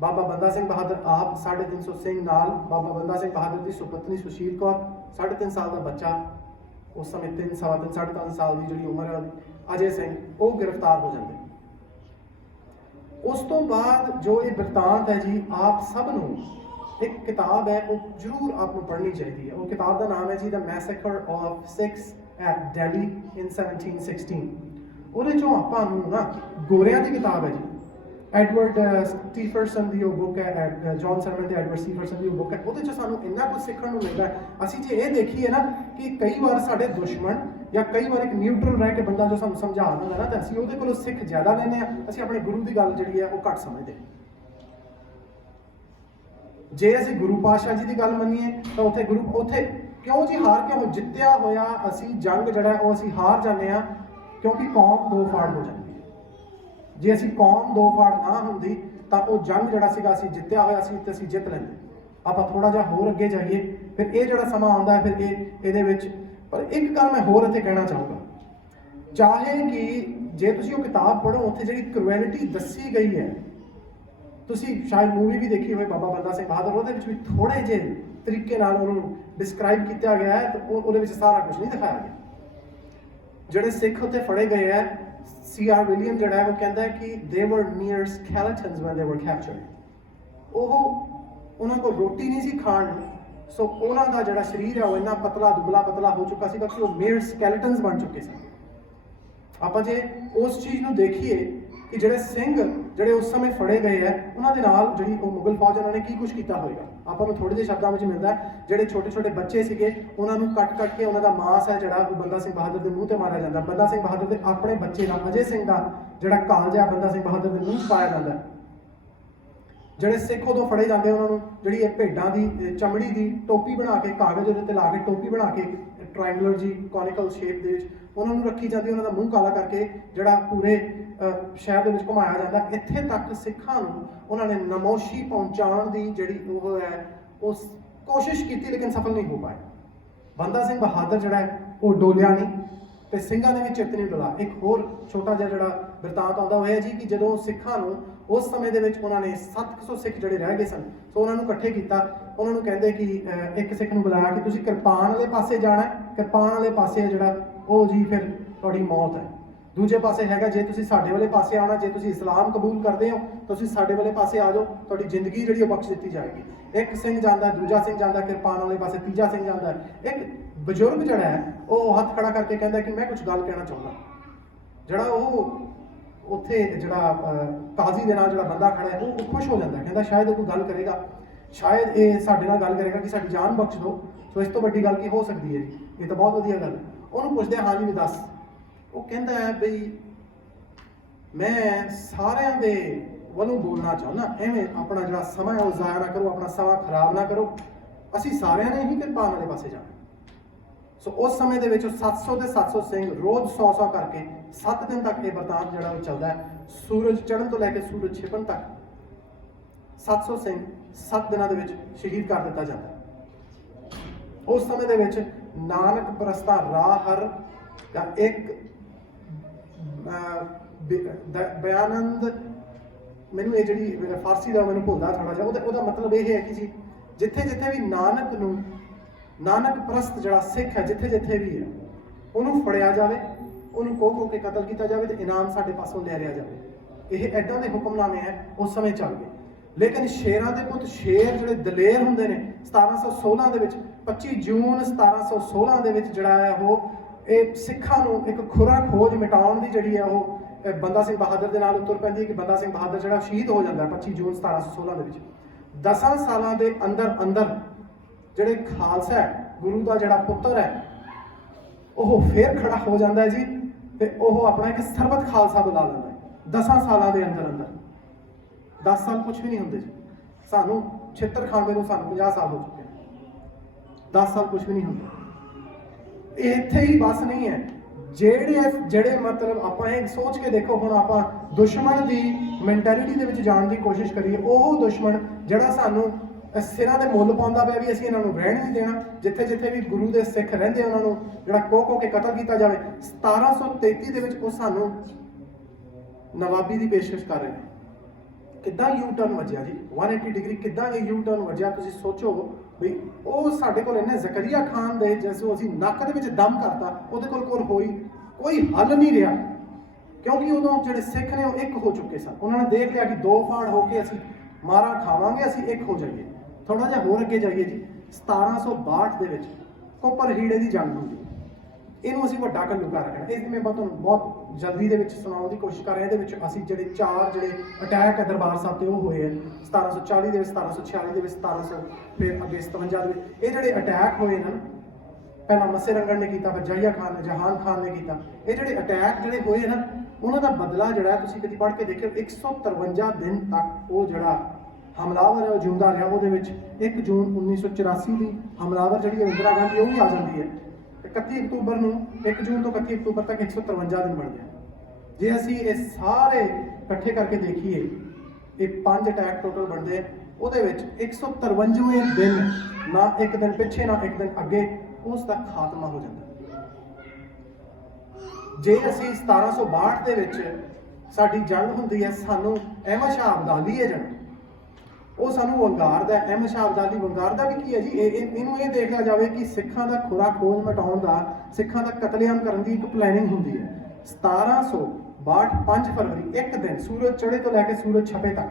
ਬਾਬਾ ਬੰਦਾ ਸਿੰਘ ਬਹਾਦਰ ਆਪ 350 ਸਿੰਘ ਨਾਲ ਬਾਬਾ ਬੰਦਾ ਸਿੰਘ ਬਹਾਦਰ ਦੀ ਸੁਪਤਨੀ ਸੁਸ਼ੀਲ ਕੌਰ, 3.5 ਸਾਲ ਦਾ ਬੱਚਾ, ਉਸ ਸਮੇਂ 3 3.5 ਸਾਲ ਦੀ ਜਿਹੜੀ ਉਮਰ ਹੈ ਅਜੇ ਸਿੰਘ, ਉਹ ਗ੍ਰਿਫਤਾਰ ਹੋ ਜਾਂਦੇ। ਉਸ ਤੋਂ ਬਾਅਦ ਜੋ ਇਹ ਬਿਰਤਾਂਤ ਹੈ ਜੀ, ਆਪ ਸਭ ਨੂੰ ਇੱਕ ਕਿਤਾਬ ਹੈ ਉਹ ਜ਼ਰੂਰ ਆਪ ਨੂੰ ਪੜ੍ਹਨੀ ਚਾਹੀਦੀ ਹੈ। ਉਹ ਕਿਤਾਬ ਦਾ ਨਾਮ ਹੈ ਜੀ ਦ ਮੈਸੇਕਰ ਆਫ ਸਿੱਖਸ ਐਟ ਦਿੱਲੀ ਇਨ 1716। ਉਹਦੇ ਚੋਂ ਆਪਾਂ ਨੂੰ ਨਾ ਗੋਰਿਆਂ ਦੀ ਕਿਤਾਬ ਹੈ ਜੀ, ਐਡਵਰਡ ਸਟੀਫਰਸਨ ਦੀ ਉਹ ਬੁੱਕ ਹੈ, ਜੌਨ ਸਰਮਨ ਤੇ ਐਡਵਰਡ ਸਟੀਫਰਸਨ ਦੀ ਉਹ ਬੁੱਕ ਹੈ। ਉਹਦੇ 'ਚ ਸਾਨੂੰ ਇੰਨਾ ਕੁਝ ਸਿੱਖਣ ਨੂੰ ਮਿਲਦਾ ਹੈ। ਅਸੀਂ ਜੇ ਇਹ ਦੇਖੀਏ ਨਾ ਕਿ ਕਈ ਵਾਰ ਸਾਡੇ ਦੁਸ਼ਮਣ ਜਾਂ ਕਈ ਵਾਰ ਇੱਕ ਨਿਊਟਰਲ ਰਹਿ ਕੇ ਬੰਦਾ ਜੋ ਸਾਨੂੰ ਸਮਝਾ ਦਿੰਦਾ ਨਾ, ਤਾਂ ਅਸੀਂ ਉਹਦੇ ਕੋਲੋਂ ਸਿੱਖ ਜ਼ਿਆਦਾ ਲੈਂਦੇ ਹਾਂ, ਅਸੀਂ ਆਪਣੇ ਗੁਰੂ ਦੀ ਗੱਲ ਜਿਹੜੀ ਹੈ ਉਹ ਘੱਟ ਸਮਝਦੇ ਹਾਂ। ਜੇ ਅਸੀਂ ਗੁਰੂ ਪਾਤਸ਼ਾਹ ਜੀ ਦੀ ਗੱਲ ਮੰਨੀਏ ਤਾਂ ਉੱਥੇ ਕਿਉਂ ਜੀ ਹਾਰ ਕੇ ਉਹ ਜਿੱਤਿਆ ਹੋਇਆ ਅਸੀਂ ਜੰਗ ਜਿਹੜਾ ਉਹ ਅਸੀਂ ਹਾਰ ਜਾਂਦੇ ਹਾਂ, ਕਿਉਂਕਿ ਕੌਮ ਦੋ ਫਾੜ ਹੋ ਜਾਂਦੀ ਹੈ। ਜੇ ਅਸੀਂ ਕੌਮ ਦੋ ਫਾੜ ਨਾ ਹੁੰਦੀ ਤਾਂ ਉਹ ਜੰਗ ਜਿਹੜਾ ਸੀਗਾ ਅਸੀਂ ਜਿੱਤਿਆ ਹੋਇਆ ਸੀ ਤੇ ਅਸੀਂ ਜਿੱਤ ਲੈਂਦੇ। ਆਪਾਂ ਥੋੜਾ ਜਿਹਾ ਹੋਰ ਅੱਗੇ ਜਾਈਏ, ਫਿਰ ਇਹ ਜਿਹੜਾ ਸਮਾਂ ਆਉਂਦਾ ਹੈ, ਫਿਰ ਇਹਦੇ ਵਿੱਚ ਪਰ ਇੱਕ ਗੱਲ ਮੈਂ ਹੋਰ ਇੱਥੇ ਕਹਿਣਾ ਚਾਹੂੰਗਾ, ਚਾਹੇ ਕਿ ਜੇ ਤੁਸੀਂ ਉਹ ਕਿਤਾਬ ਪੜ੍ਹੋ, ਉੱਥੇ ਜਿਹੜੀ ਕਰੂਐਲਿਟੀ ਦੱਸੀ ਗਈ ਹੈ, ਤੁਸੀਂ ਸ਼ਾਇਦ ਮੂਵੀ ਵੀ ਦੇਖੀ ਹੋਵੇ ਬਾਬਾ ਬੰਦਾ ਸਿੰਘ ਬਹਾਦਰ, ਉਹਦੇ ਵਿੱਚ ਵੀ ਥੋੜੇ ਜਿਹੇ ਤਰੀਕੇ ਨਾਲ ਉਹਨੂੰ ਡਿਸਕ੍ਰਾਈਬ ਕੀਤਾ ਗਿਆ ਹੈ, ਤੇ ਉਹਦੇ ਵਿੱਚ ਸਾਰਾ ਕੁਝ ਨਹੀਂ ਦਿਖਾਇਆ ਗਿਆ। ਜਿਹੜੇ ਸਿੱਖ ਉੱਥੇ ਫੜੇ ਗਏ ਹੈ, C.R. ਵਿਲੀਅਮ ਜਿਹੜਾ ਹੈ ਉਹ ਕਹਿੰਦਾ ਹੈ ਕਿ they were mere skeletons when they were captured। ਉਹਨਾਂ ਕੋਲ ਰੋਟੀ ਨਹੀਂ ਸੀ ਖਾਣ ਨੂੰ, ਸੋ ਉਹਨਾਂ ਦਾ ਜਿਹੜਾ ਸਰੀਰ ਹੈ ਉਹ ਇੰਨਾ ਪਤਲਾ ਦੁਬਲਾ ਪਤਲਾ ਹੋ ਚੁੱਕਾ ਸੀਗਾ ਕਿ ਉਹ mere skeletons ਬਣ ਚੁੱਕੇ ਸਨ। ਆਪਾਂ ਜੇ ਉਸ ਚੀਜ਼ ਨੂੰ ਦੇਖੀਏ ਕਿ ਜਿਹੜੇ ਸਿੰਘ ਜਿਹੜੇ ਉਸ ਸਮੇਂ ਫੜੇ ਗਏ ਹੈ, ਉਹਨਾਂ ਦੇ ਨਾਲ ਜਿਹੜੀ ਉਹ ਮੁਗਲ ਫੌਜ ਉਹਨਾਂ ਨੇ ਕੀ ਕੁਝ ਕੀਤਾ ਹੋਏਗਾ, ਆਪਾਂ ਨੂੰ ਥੋੜੇ ਜਿਹੇ ਸ਼ਬਦਾਂ ਵਿੱਚ ਮਿਲਦਾ ਹੈ। ਜਿਹੜੇ ਛੋਟੇ ਛੋਟੇ ਬੱਚੇ ਸੀਗੇ ਉਹਨਾਂ ਨੂੰ ਕੱਟ ਕੇ ਉਹਨਾਂ ਦਾ ਮਾਂਸ ਹੈ ਜਿਹੜਾ ਉਹ ਬੰਦਾ ਸਿੰਘ ਬਹਾਦਰ ਦੇ ਮੂੰਹ ਤੇ ਮਾਰਿਆ ਜਾਂਦਾ। ਬੰਦਾ ਸਿੰਘ ਬਹਾਦਰ ਦੇ ਆਪਣੇ ਬੱਚੇ ਦਾ ਅਜੇ ਸਿੰਘ ਦਾ ਜਿਹੜਾ ਕਾਲਜਾ ਬੰਦਾ ਸਿੰਘ ਬਹਾਦਰ ਦੇ ਮੂੰਹ 'ਚ ਪਾਇਆ ਜਾਂਦਾ। ਜਿਹੜੇ ਸਿੱਖ ਉਦੋਂ ਫੜੇ ਜਾਂਦੇ ਉਹਨਾਂ ਨੂੰ ਜਿਹੜੀ ਇਹ ਭੇਡਾਂ ਦੀ ਚਮੜੀ ਦੀ ਟੋਪੀ ਬਣਾ ਕੇ, ਕਾਗਜ਼ ਉਹਦੇ ਤੇ ਲਾ ਕੇ ਟੋਪੀ ਬਣਾ ਕੇ ਟ੍ਰਾਇੰਗੂਲਰ ਜੀ ਕੋਨਿਕਲ ਸ਼ੇਪ ਦੇ ਵਿੱਚ ਉਹਨਾਂ ਨੂੰ ਰੱਖੀ ਜਾਂਦੀ, ਉਹਨਾਂ ਦਾ ਮੂੰਹ ਕਾਲਾ ਕਰਕੇ ਜਿਹੜਾ ਪੂਰੇ ਸ਼ਹਿਰ ਦੇ ਵਿੱਚ ਘੁਮਾਇਆ ਜਾਂਦਾ। ਇੱਥੇ ਤੱਕ ਸਿੱਖਾਂ ਨੂੰ ਉਹਨਾਂ ਨੇ ਨਮੋਸ਼ੀ ਪਹੁੰਚਾਉਣ ਦੀ ਜਿਹੜੀ ਉਹ ਹੈ ਉਹ ਕੋਸ਼ਿਸ਼ ਕੀਤੀ, ਲੇਕਿਨ ਸਫਲ ਨਹੀਂ ਹੋ ਪਾਏ। ਬੰਦਾ ਸਿੰਘ ਬਹਾਦਰ ਜਿਹੜਾ ਹੈ ਉਹ ਡੋਲਿਆ ਨਹੀਂ ਤੇ ਸਿੰਘਾਂ ਦੇ ਵਿੱਚ ਚਿੱਤ ਨਹੀਂ ਡੋਲਾ। ਇੱਕ ਹੋਰ ਛੋਟਾ ਜਿਹਾ ਜਿਹੜਾ ਬਿਰਤਾਂਤ ਆਉਂਦਾ ਹੋਇਆ ਜੀ ਕਿ ਜਦੋਂ ਸਿੱਖਾਂ ਨੂੰ ਉਸ ਸਮੇਂ ਦੇ ਵਿੱਚ ਉਹਨਾਂ ਨੇ 700 ਸਿੱਖ ਜਿਹੜੇ ਰਹਿ ਗਏ ਸਨ, ਸੋ ਉਹਨਾਂ ਨੂੰ ਇਕੱਠੇ ਕੀਤਾ। ਉਹਨਾਂ ਨੂੰ ਕਹਿੰਦੇ ਕਿ ਇੱਕ ਸਿੱਖ ਨੂੰ ਬੁਲਾਇਆ ਕਿ ਤੁਸੀਂ ਕਿਰਪਾਨ ਵਾਲੇ ਪਾਸੇ ਜਾਣਾ, ਕਿਰਪਾਨ ਵਾਲੇ ਪਾਸੇ ਜਿਹੜਾ ਉਹ ਜੀ ਫਿਰ ਤੁਹਾਡੀ ਮੌਤ ਹੈ। ਦੂਜੇ ਪਾਸੇ ਹੈਗਾ ਜੇ ਤੁਸੀਂ ਸਾਡੇ ਵਾਲੇ ਪਾਸੇ ਆਉਣਾ, ਜੇ ਤੁਸੀਂ ਇਸਲਾਮ ਕਬੂਲ ਕਰਦੇ ਹੋ ਤੁਸੀਂ ਸਾਡੇ ਵਾਲੇ ਪਾਸੇ ਆ ਜਾਓ, ਤੁਹਾਡੀ ਜ਼ਿੰਦਗੀ ਜਿਹੜੀ ਉਹ ਬਖਸ਼ ਦਿੱਤੀ ਜਾਏਗੀ। ਇੱਕ ਸਿੰਘ ਜਾਂਦਾ, ਦੂਜਾ ਸਿੰਘ ਜਾਂਦਾ ਕਿਰਪਾਨ ਵਾਲੇ ਪਾਸੇ, ਤੀਜਾ ਸਿੰਘ ਜਾਂਦਾ। ਇੱਕ ਬਜ਼ੁਰਗ ਜਿਹੜਾ ਹੈ ਉਹ ਹੱਥ ਖੜਾ ਕਰਕੇ ਕਹਿੰਦਾ ਕਿ ਮੈਂ ਕੁਝ ਗੱਲ ਕਹਿਣਾ ਚਾਹੁੰਦਾ। ਜਿਹੜਾ ਉਹ ਉੱਥੇ ਜਿਹੜਾ ਕਾਜ਼ੀ ਦੇ ਨਾਲ ਜਿਹੜਾ ਬੰਦਾ ਖੜਾ ਹੈ ਉਹ ਖੁਸ਼ ਹੋ ਜਾਂਦਾ, ਕਹਿੰਦਾ ਸ਼ਾਇਦ ਉਹ ਕੋਈ ਗੱਲ ਕਰੇਗਾ, ਸ਼ਾਇਦ ਇਹ ਸਾਡੇ ਨਾਲ ਗੱਲ ਕਰੇਗਾ ਕਿ ਸਾਡੀ ਜਾਨ ਬਖਸ਼ ਦਿਓ। ਸੋ ਇਸ ਤੋਂ ਵੱਡੀ ਗੱਲ ਕੀ ਹੋ ਸਕਦੀ ਹੈ ਜੀ, ਇਹ ਤਾਂ ਬਹੁਤ ਵਧੀਆ ਗੱਲ ਹੈ। ਉਹਨੂੰ ਪੁੱਛਦੇ ਹਾਂ ਜੀ ਵੀ ਦੱਸ। ਉਹ ਕਹਿੰਦਾ ਹੈ ਬਈ ਮੈਂ ਸਾਰਿਆਂ ਦੇ ਵੱਲੋਂ ਬੋਲਣਾ ਚਾਹੁੰਦਾ, ਐਵੇਂ ਆਪਣਾ ਜਿਹੜਾ ਸਮਾਂ ਹੈ ਉਹ ਜ਼ਾਇਆ ਨਾ ਕਰੋ, ਆਪਣਾ ਸਮਾਂ ਖਰਾਬ ਨਾ ਕਰੋ, ਅਸੀਂ ਸਾਰਿਆਂ ਨੇ ਹੀ ਕਿਰਪਾਨ ਵਾਲੇ ਪਾਸੇ ਜਾਣਾ। ਸੋ ਉਸ ਸਮੇਂ ਦੇ ਵਿੱਚ 700 ਦੇ 700 ਸਿੰਘ ਰੋਜ਼ 100 ਕਰਕੇ 7 ਦਿਨ ਤੱਕ ਇਹ ਵਰਤਾਂਤ ਜਿਹੜਾ ਉਹ ਚੱਲਦਾ ਹੈ। ਸੂਰਜ ਚੜ੍ਹਨ ਤੋਂ ਲੈ ਕੇ ਸੂਰਜ ਛਿਪਣ ਤੱਕ 700 ਸਿੰਘ 7 ਦਿਨਾਂ ਦੇ ਵਿੱਚ ਸ਼ਹੀਦ ਕਰ ਦਿੱਤਾ ਜਾਂਦਾ ਹੈ। ਉਸ ਸਮੇਂ ਦੇ ਵਿੱਚ ਨਾਨਕ ਪ੍ਰਸਤਾ ਰਾਹ ਹਰ ਦਾ ਇੱਕ ਬਿਆਨੰਦ, ਮੈਨੂੰ ਇਹ ਜਿਹੜੀ ਫਾਰਸੀ ਦਾ ਮੈਨੂੰ ਭੁੱਲਦਾ ਥੋੜਾ ਜਿਹਾ, ਉਹਦਾ ਮਤਲਬ ਇਹ ਹੈ ਕਿ ਜੀ ਜਿੱਥੇ ਜਿੱਥੇ ਵੀ ਨਾਨਕ ਪ੍ਰਸਤ ਜਿਹੜਾ ਸਿੱਖ ਹੈ ਜਿੱਥੇ ਜਿੱਥੇ ਵੀ ਹੈ ਉਹਨੂੰ ਫੜਿਆ ਜਾਵੇ, ਉਹਨੂੰ ਕੋਹ ਕੇ ਕਤਲ ਕੀਤਾ ਜਾਵੇ ਤੇ ਇਨਾਮ ਸਾਡੇ ਪਾਸੋਂ ਲੈ ਲਿਆ ਜਾਵੇ। ਇਹ ਐਦਾਂ ਦੇ ਹੁਕਮਨਾਮੇ ਹੈ ਉਸ ਸਮੇਂ ਚੱਲ ਗਏ। ਲੇਕਿਨ ਸ਼ੇਰਾਂ ਦੇ ਪੁੱਤ ਸ਼ੇਰ ਜਿਹੜੇ ਦਲੇਰ ਹੁੰਦੇ ਨੇ 1716 ਦੇ ਵਿੱਚ 25 ਜੂਨ 1716 ਦੇ ਵਿੱਚ ਜਿਹੜਾ ਹੈ ਉਹ ਇਹ ਸਿੱਖਾਂ ਨੂੰ ਇੱਕ ਖੁਰਾ ਖੋਜ ਮਿਟਾਉਣ ਦੀ ਜਿਹੜੀ ਹੈ ਉਹ ਬੰਦਾ ਸਿੰਘ ਬਹਾਦਰ ਦੇ ਨਾਲ ਉਤਰ ਪੈਂਦੀ ਹੈ ਕਿ ਬੰਦਾ ਸਿੰਘ ਬਹਾਦਰ ਜਿਹੜਾ ਸ਼ਹੀਦ ਹੋ ਜਾਂਦਾ 25 ਜੂਨ 1716 ਦੇ ਵਿੱਚ। 10 ਸਾਲਾਂ ਦੇ ਅੰਦਰ ਜਿਹੜੇ ਖਾਲਸਾ ਹੈ ਗੁਰੂ ਦਾ ਜਿਹੜਾ ਪੁੱਤਰ ਹੈ ਉਹ ਫੇਰ ਖੜਾ ਹੋ ਜਾਂਦਾ ਹੈ ਜੀ, ਤੇ ਉਹ ਆਪਣਾ ਇੱਕ ਸਰਬਤ ਖਾਲਸਾ ਬੁਲਾ ਲੈਂਦਾ ਹੈ 10 ਸਾਲਾਂ ਦੇ ਅੰਦਰ। 10 ਸਾਲ ਕੁਛ ਵੀ ਨਹੀਂ ਹੁੰਦੇ ਜੀ, ਸਾਨੂੰ ਛਿੱਤਰ ਖਾਂਦੇ ਨੂੰ ਸਾਨੂੰ 50 ਸਾਲ ਹੋ ਚੁੱਕੇ ਨੇ। 10 ਸਾਲ ਕੁਛ ਵੀ ਨਹੀਂ ਹੁੰਦੇ। ਇੱਥੇ ਹੀ ਬਸ ਨਹੀਂ ਹੈ, ਜਿਹੜੇ ਮਤਲਬ ਆਪਾਂ ਇਹ ਸੋਚ ਕੇ ਦੇਖੋ, ਹੁਣ ਆਪਾਂ ਦੁਸ਼ਮਣ ਦੀ ਮੈਂਟੈਲਿਟੀ ਦੇ ਵਿੱਚ ਜਾਣ ਦੀ ਕੋਸ਼ਿਸ਼ ਕਰੀਏ, ਉਹ ਦੁਸ਼ਮਣ ਜਿਹੜਾ ਸਾਨੂੰ ਸਿਰਾਂ ਦੇ ਮੁੱਲ ਪਾਉਂਦਾ ਪਿਆ ਵੀ ਅਸੀਂ ਇਹਨਾਂ ਨੂੰ ਰਹਿਣ ਨਹੀਂ ਦੇਣਾ, ਜਿੱਥੇ ਜਿੱਥੇ ਵੀ ਗੁਰੂ ਦੇ ਸਿੱਖ ਰਹਿੰਦੇ ਉਹਨਾਂ ਨੂੰ ਜਿਹੜਾ ਕੋਹ ਕੇ ਕਤਲ ਕੀਤਾ ਜਾਵੇ। 1733 ਦੇ ਵਿੱਚ ਉਹ ਸਾਨੂੰ ਨਵਾਬੀ ਦੀ ਪੇਸ਼ਕਸ਼ ਕਰ ਰਹੇ ਨੇ। ਕਿੱਦਾਂ ਯੂ ਟਰਨ ਵੱਜਿਆ ਜੀ 180 ਡਿਗਰੀ, ਕਿੱਦਾਂ ਇਹ ਯੂ ਟਰਨ ਵੱਜਿਆ ਤੁਸੀਂ ਸੋਚੋ ਵੀ ਉਹ ਸਾਡੇ ਕੋਲ ਇਹਨੇ ਜ਼ਕਰੀਆ ਖਾਨ ਦੇ ਜਿਸਨੂੰ ਅਸੀਂ ਨੱਕ ਦੇ ਵਿੱਚ ਦਮ ਕਰਤਾ, ਉਹਦੇ ਕੋਲ ਕੋਈ ਹੱਲ ਨਹੀਂ ਰਿਹਾ, ਕਿਉਂਕਿ ਉਦੋਂ ਜਿਹੜੇ ਸਿੱਖ ਨੇ ਉਹ ਇੱਕ ਹੋ ਚੁੱਕੇ ਸਨ। ਉਹਨਾਂ ਨੇ ਦੇਖ ਲਿਆ ਕਿ ਦੋ ਫਾੜ ਹੋ ਕੇ ਅਸੀਂ ਮਾਰਾ ਖਾਵਾਂਗੇ, ਅਸੀਂ ਇੱਕ ਹੋ ਜਾਈਏ। ਥੋੜਾ ਜਿਹਾ ਹੋਰ ਅੱਗੇ ਜਾਈਏ ਜੀ 1762 ਦੇ ਵਿੱਚ ਕੋਪਰ ਹੀੜੇ ਦੀ ਜੰਗ ਹੁੰਦੀ, ਇਹਨੂੰ ਅਸੀਂ ਵੱਡਾ ਘੱਲੂਘਾਰਾ ਰੱਖਣਾ। ਇਹ ਮੈਂ ਤੁਹਾਨੂੰ ਬਹੁਤ ਜਲਦੀ ਦੇ ਵਿੱਚ ਸੁਣਾਉਣ ਦੀ ਕੋਸ਼ਿਸ਼ ਕਰ ਰਿਹਾ। ਇਹਦੇ ਵਿੱਚ ਅਸੀਂ ਜਿਹੜੇ ਅਟੈਕ ਹੈ ਦਰਬਾਰ ਸਾਹਿਬ ਤੇ ਉਹ ਹੋਏ ਹੈ 1740 ਦੇ ਵਿੱਚ, 1746 ਦੇ ਵਿੱਚ, 1700 ਫਿਰ ਅੱਗੇ 57 ਦੇ ਵਿੱਚ। ਇਹ ਜਿਹੜੇ ਅਟੈਕ ਹੋਏ ਨਾ, ਪਹਿਲਾਂ ਮੱਸੇ ਰੰਗੜ ਨੇ ਕੀਤਾ, ਫਿਰ ਜਹਾਨ ਖਾਨ ਨੇ ਕੀਤਾ। ਇਹ ਜਿਹੜੇ ਅਟੈਕ ਜਿਹੜੇ ਹੋਏ ਨਾ ਉਹਨਾਂ ਦਾ ਬਦਲਾ ਜਿਹੜਾ ਤੁਸੀਂ ਕਦੀ ਪੜ੍ਹ ਕੇ ਦੇਖਿਓ 153 ਦਿਨ ਤੱਕ ਉਹ ਜਿਹੜਾ ਹਮਲਾਵਰ ਹੈ ਉਹ ਜਿਉਂਦਾ ਰਿਹਾ। ਉਹਦੇ ਵਿੱਚ 1 ਜੂਨ 1984 ਦੀ ਹਮਲਾਵਰ ਜਿਹੜੀ ਹੈ ਇੰਦਰਾ ਗਾਂਧੀ ਉਹ ਵੀ ਆ ਜਾਂਦੀ ਹੈ। 31 ਅਕਤੂਬਰ ਨੂੰ 1 ਜੂਨ ਤੋਂ 31 ਅਕਤੂਬਰ ਤੱਕ 153 ਦਿਨ ਬਣਦੇ ਆ। ਜੇ ਅਸੀਂ ਇਹ ਸਾਰੇ ਇਕੱਠੇ ਕਰਕੇ ਦੇਖੀਏ, ਇਹ 5 ਅਟੈਕ ਟੋਟਲ ਬਣਦੇ ਆ। ਉਹਦੇ ਵਿੱਚ 153ਵੇਂ ਦਿਨ, ਨਾ ਇੱਕ ਦਿਨ ਪਿੱਛੇ ਨਾ ਇੱਕ ਦਿਨ ਅੱਗੇ, ਉਸ ਦਾ ਖਾਤਮਾ ਹੋ ਜਾਂਦਾ। ਜੇ ਅਸੀਂ 1762 ਦੇ ਵਿੱਚ ਸਾਡੀ ਜੰਗ ਹੁੰਦੀ ਹੈ, ਸਾਨੂੰ ਅਹਿਮਦ ਸ਼ਾਹ ਅਬਦਾਲੀ ਹੈ ਜਿਹੜਾ ਉਹ ਸਾਨੂੰ ਵੰਗਾਰਦਾ। ਅਹਿਮਦ ਸ਼ਾਹ ਅਬਦਾਲੀ ਵੰਗਾਰਦਾ ਵੀ ਕੀ ਹੈ ਜੀ, ਇਹਨੂੰ ਇਹ ਦੇਖਿਆ ਜਾਵੇ ਕਿ ਸਿੱਖਾਂ ਦਾ ਖੁਰਾ ਖੋਜ ਮਿਟਾਉਣ ਦਾ, ਸਿੱਖਾਂ ਦਾ ਕਤਲੇਆਮ ਕਰਨ ਦੀ ਇੱਕ ਪਲੈਨਿੰਗ ਹੁੰਦੀ ਹੈ। 1762 5 ਫਰਵਰੀ ਇੱਕ ਦਿਨ ਸੂਰਜ ਚੜ੍ਹੇ ਤੋਂ ਲੈ ਕੇ ਸੂਰਜ ਛਪੇ ਤੱਕ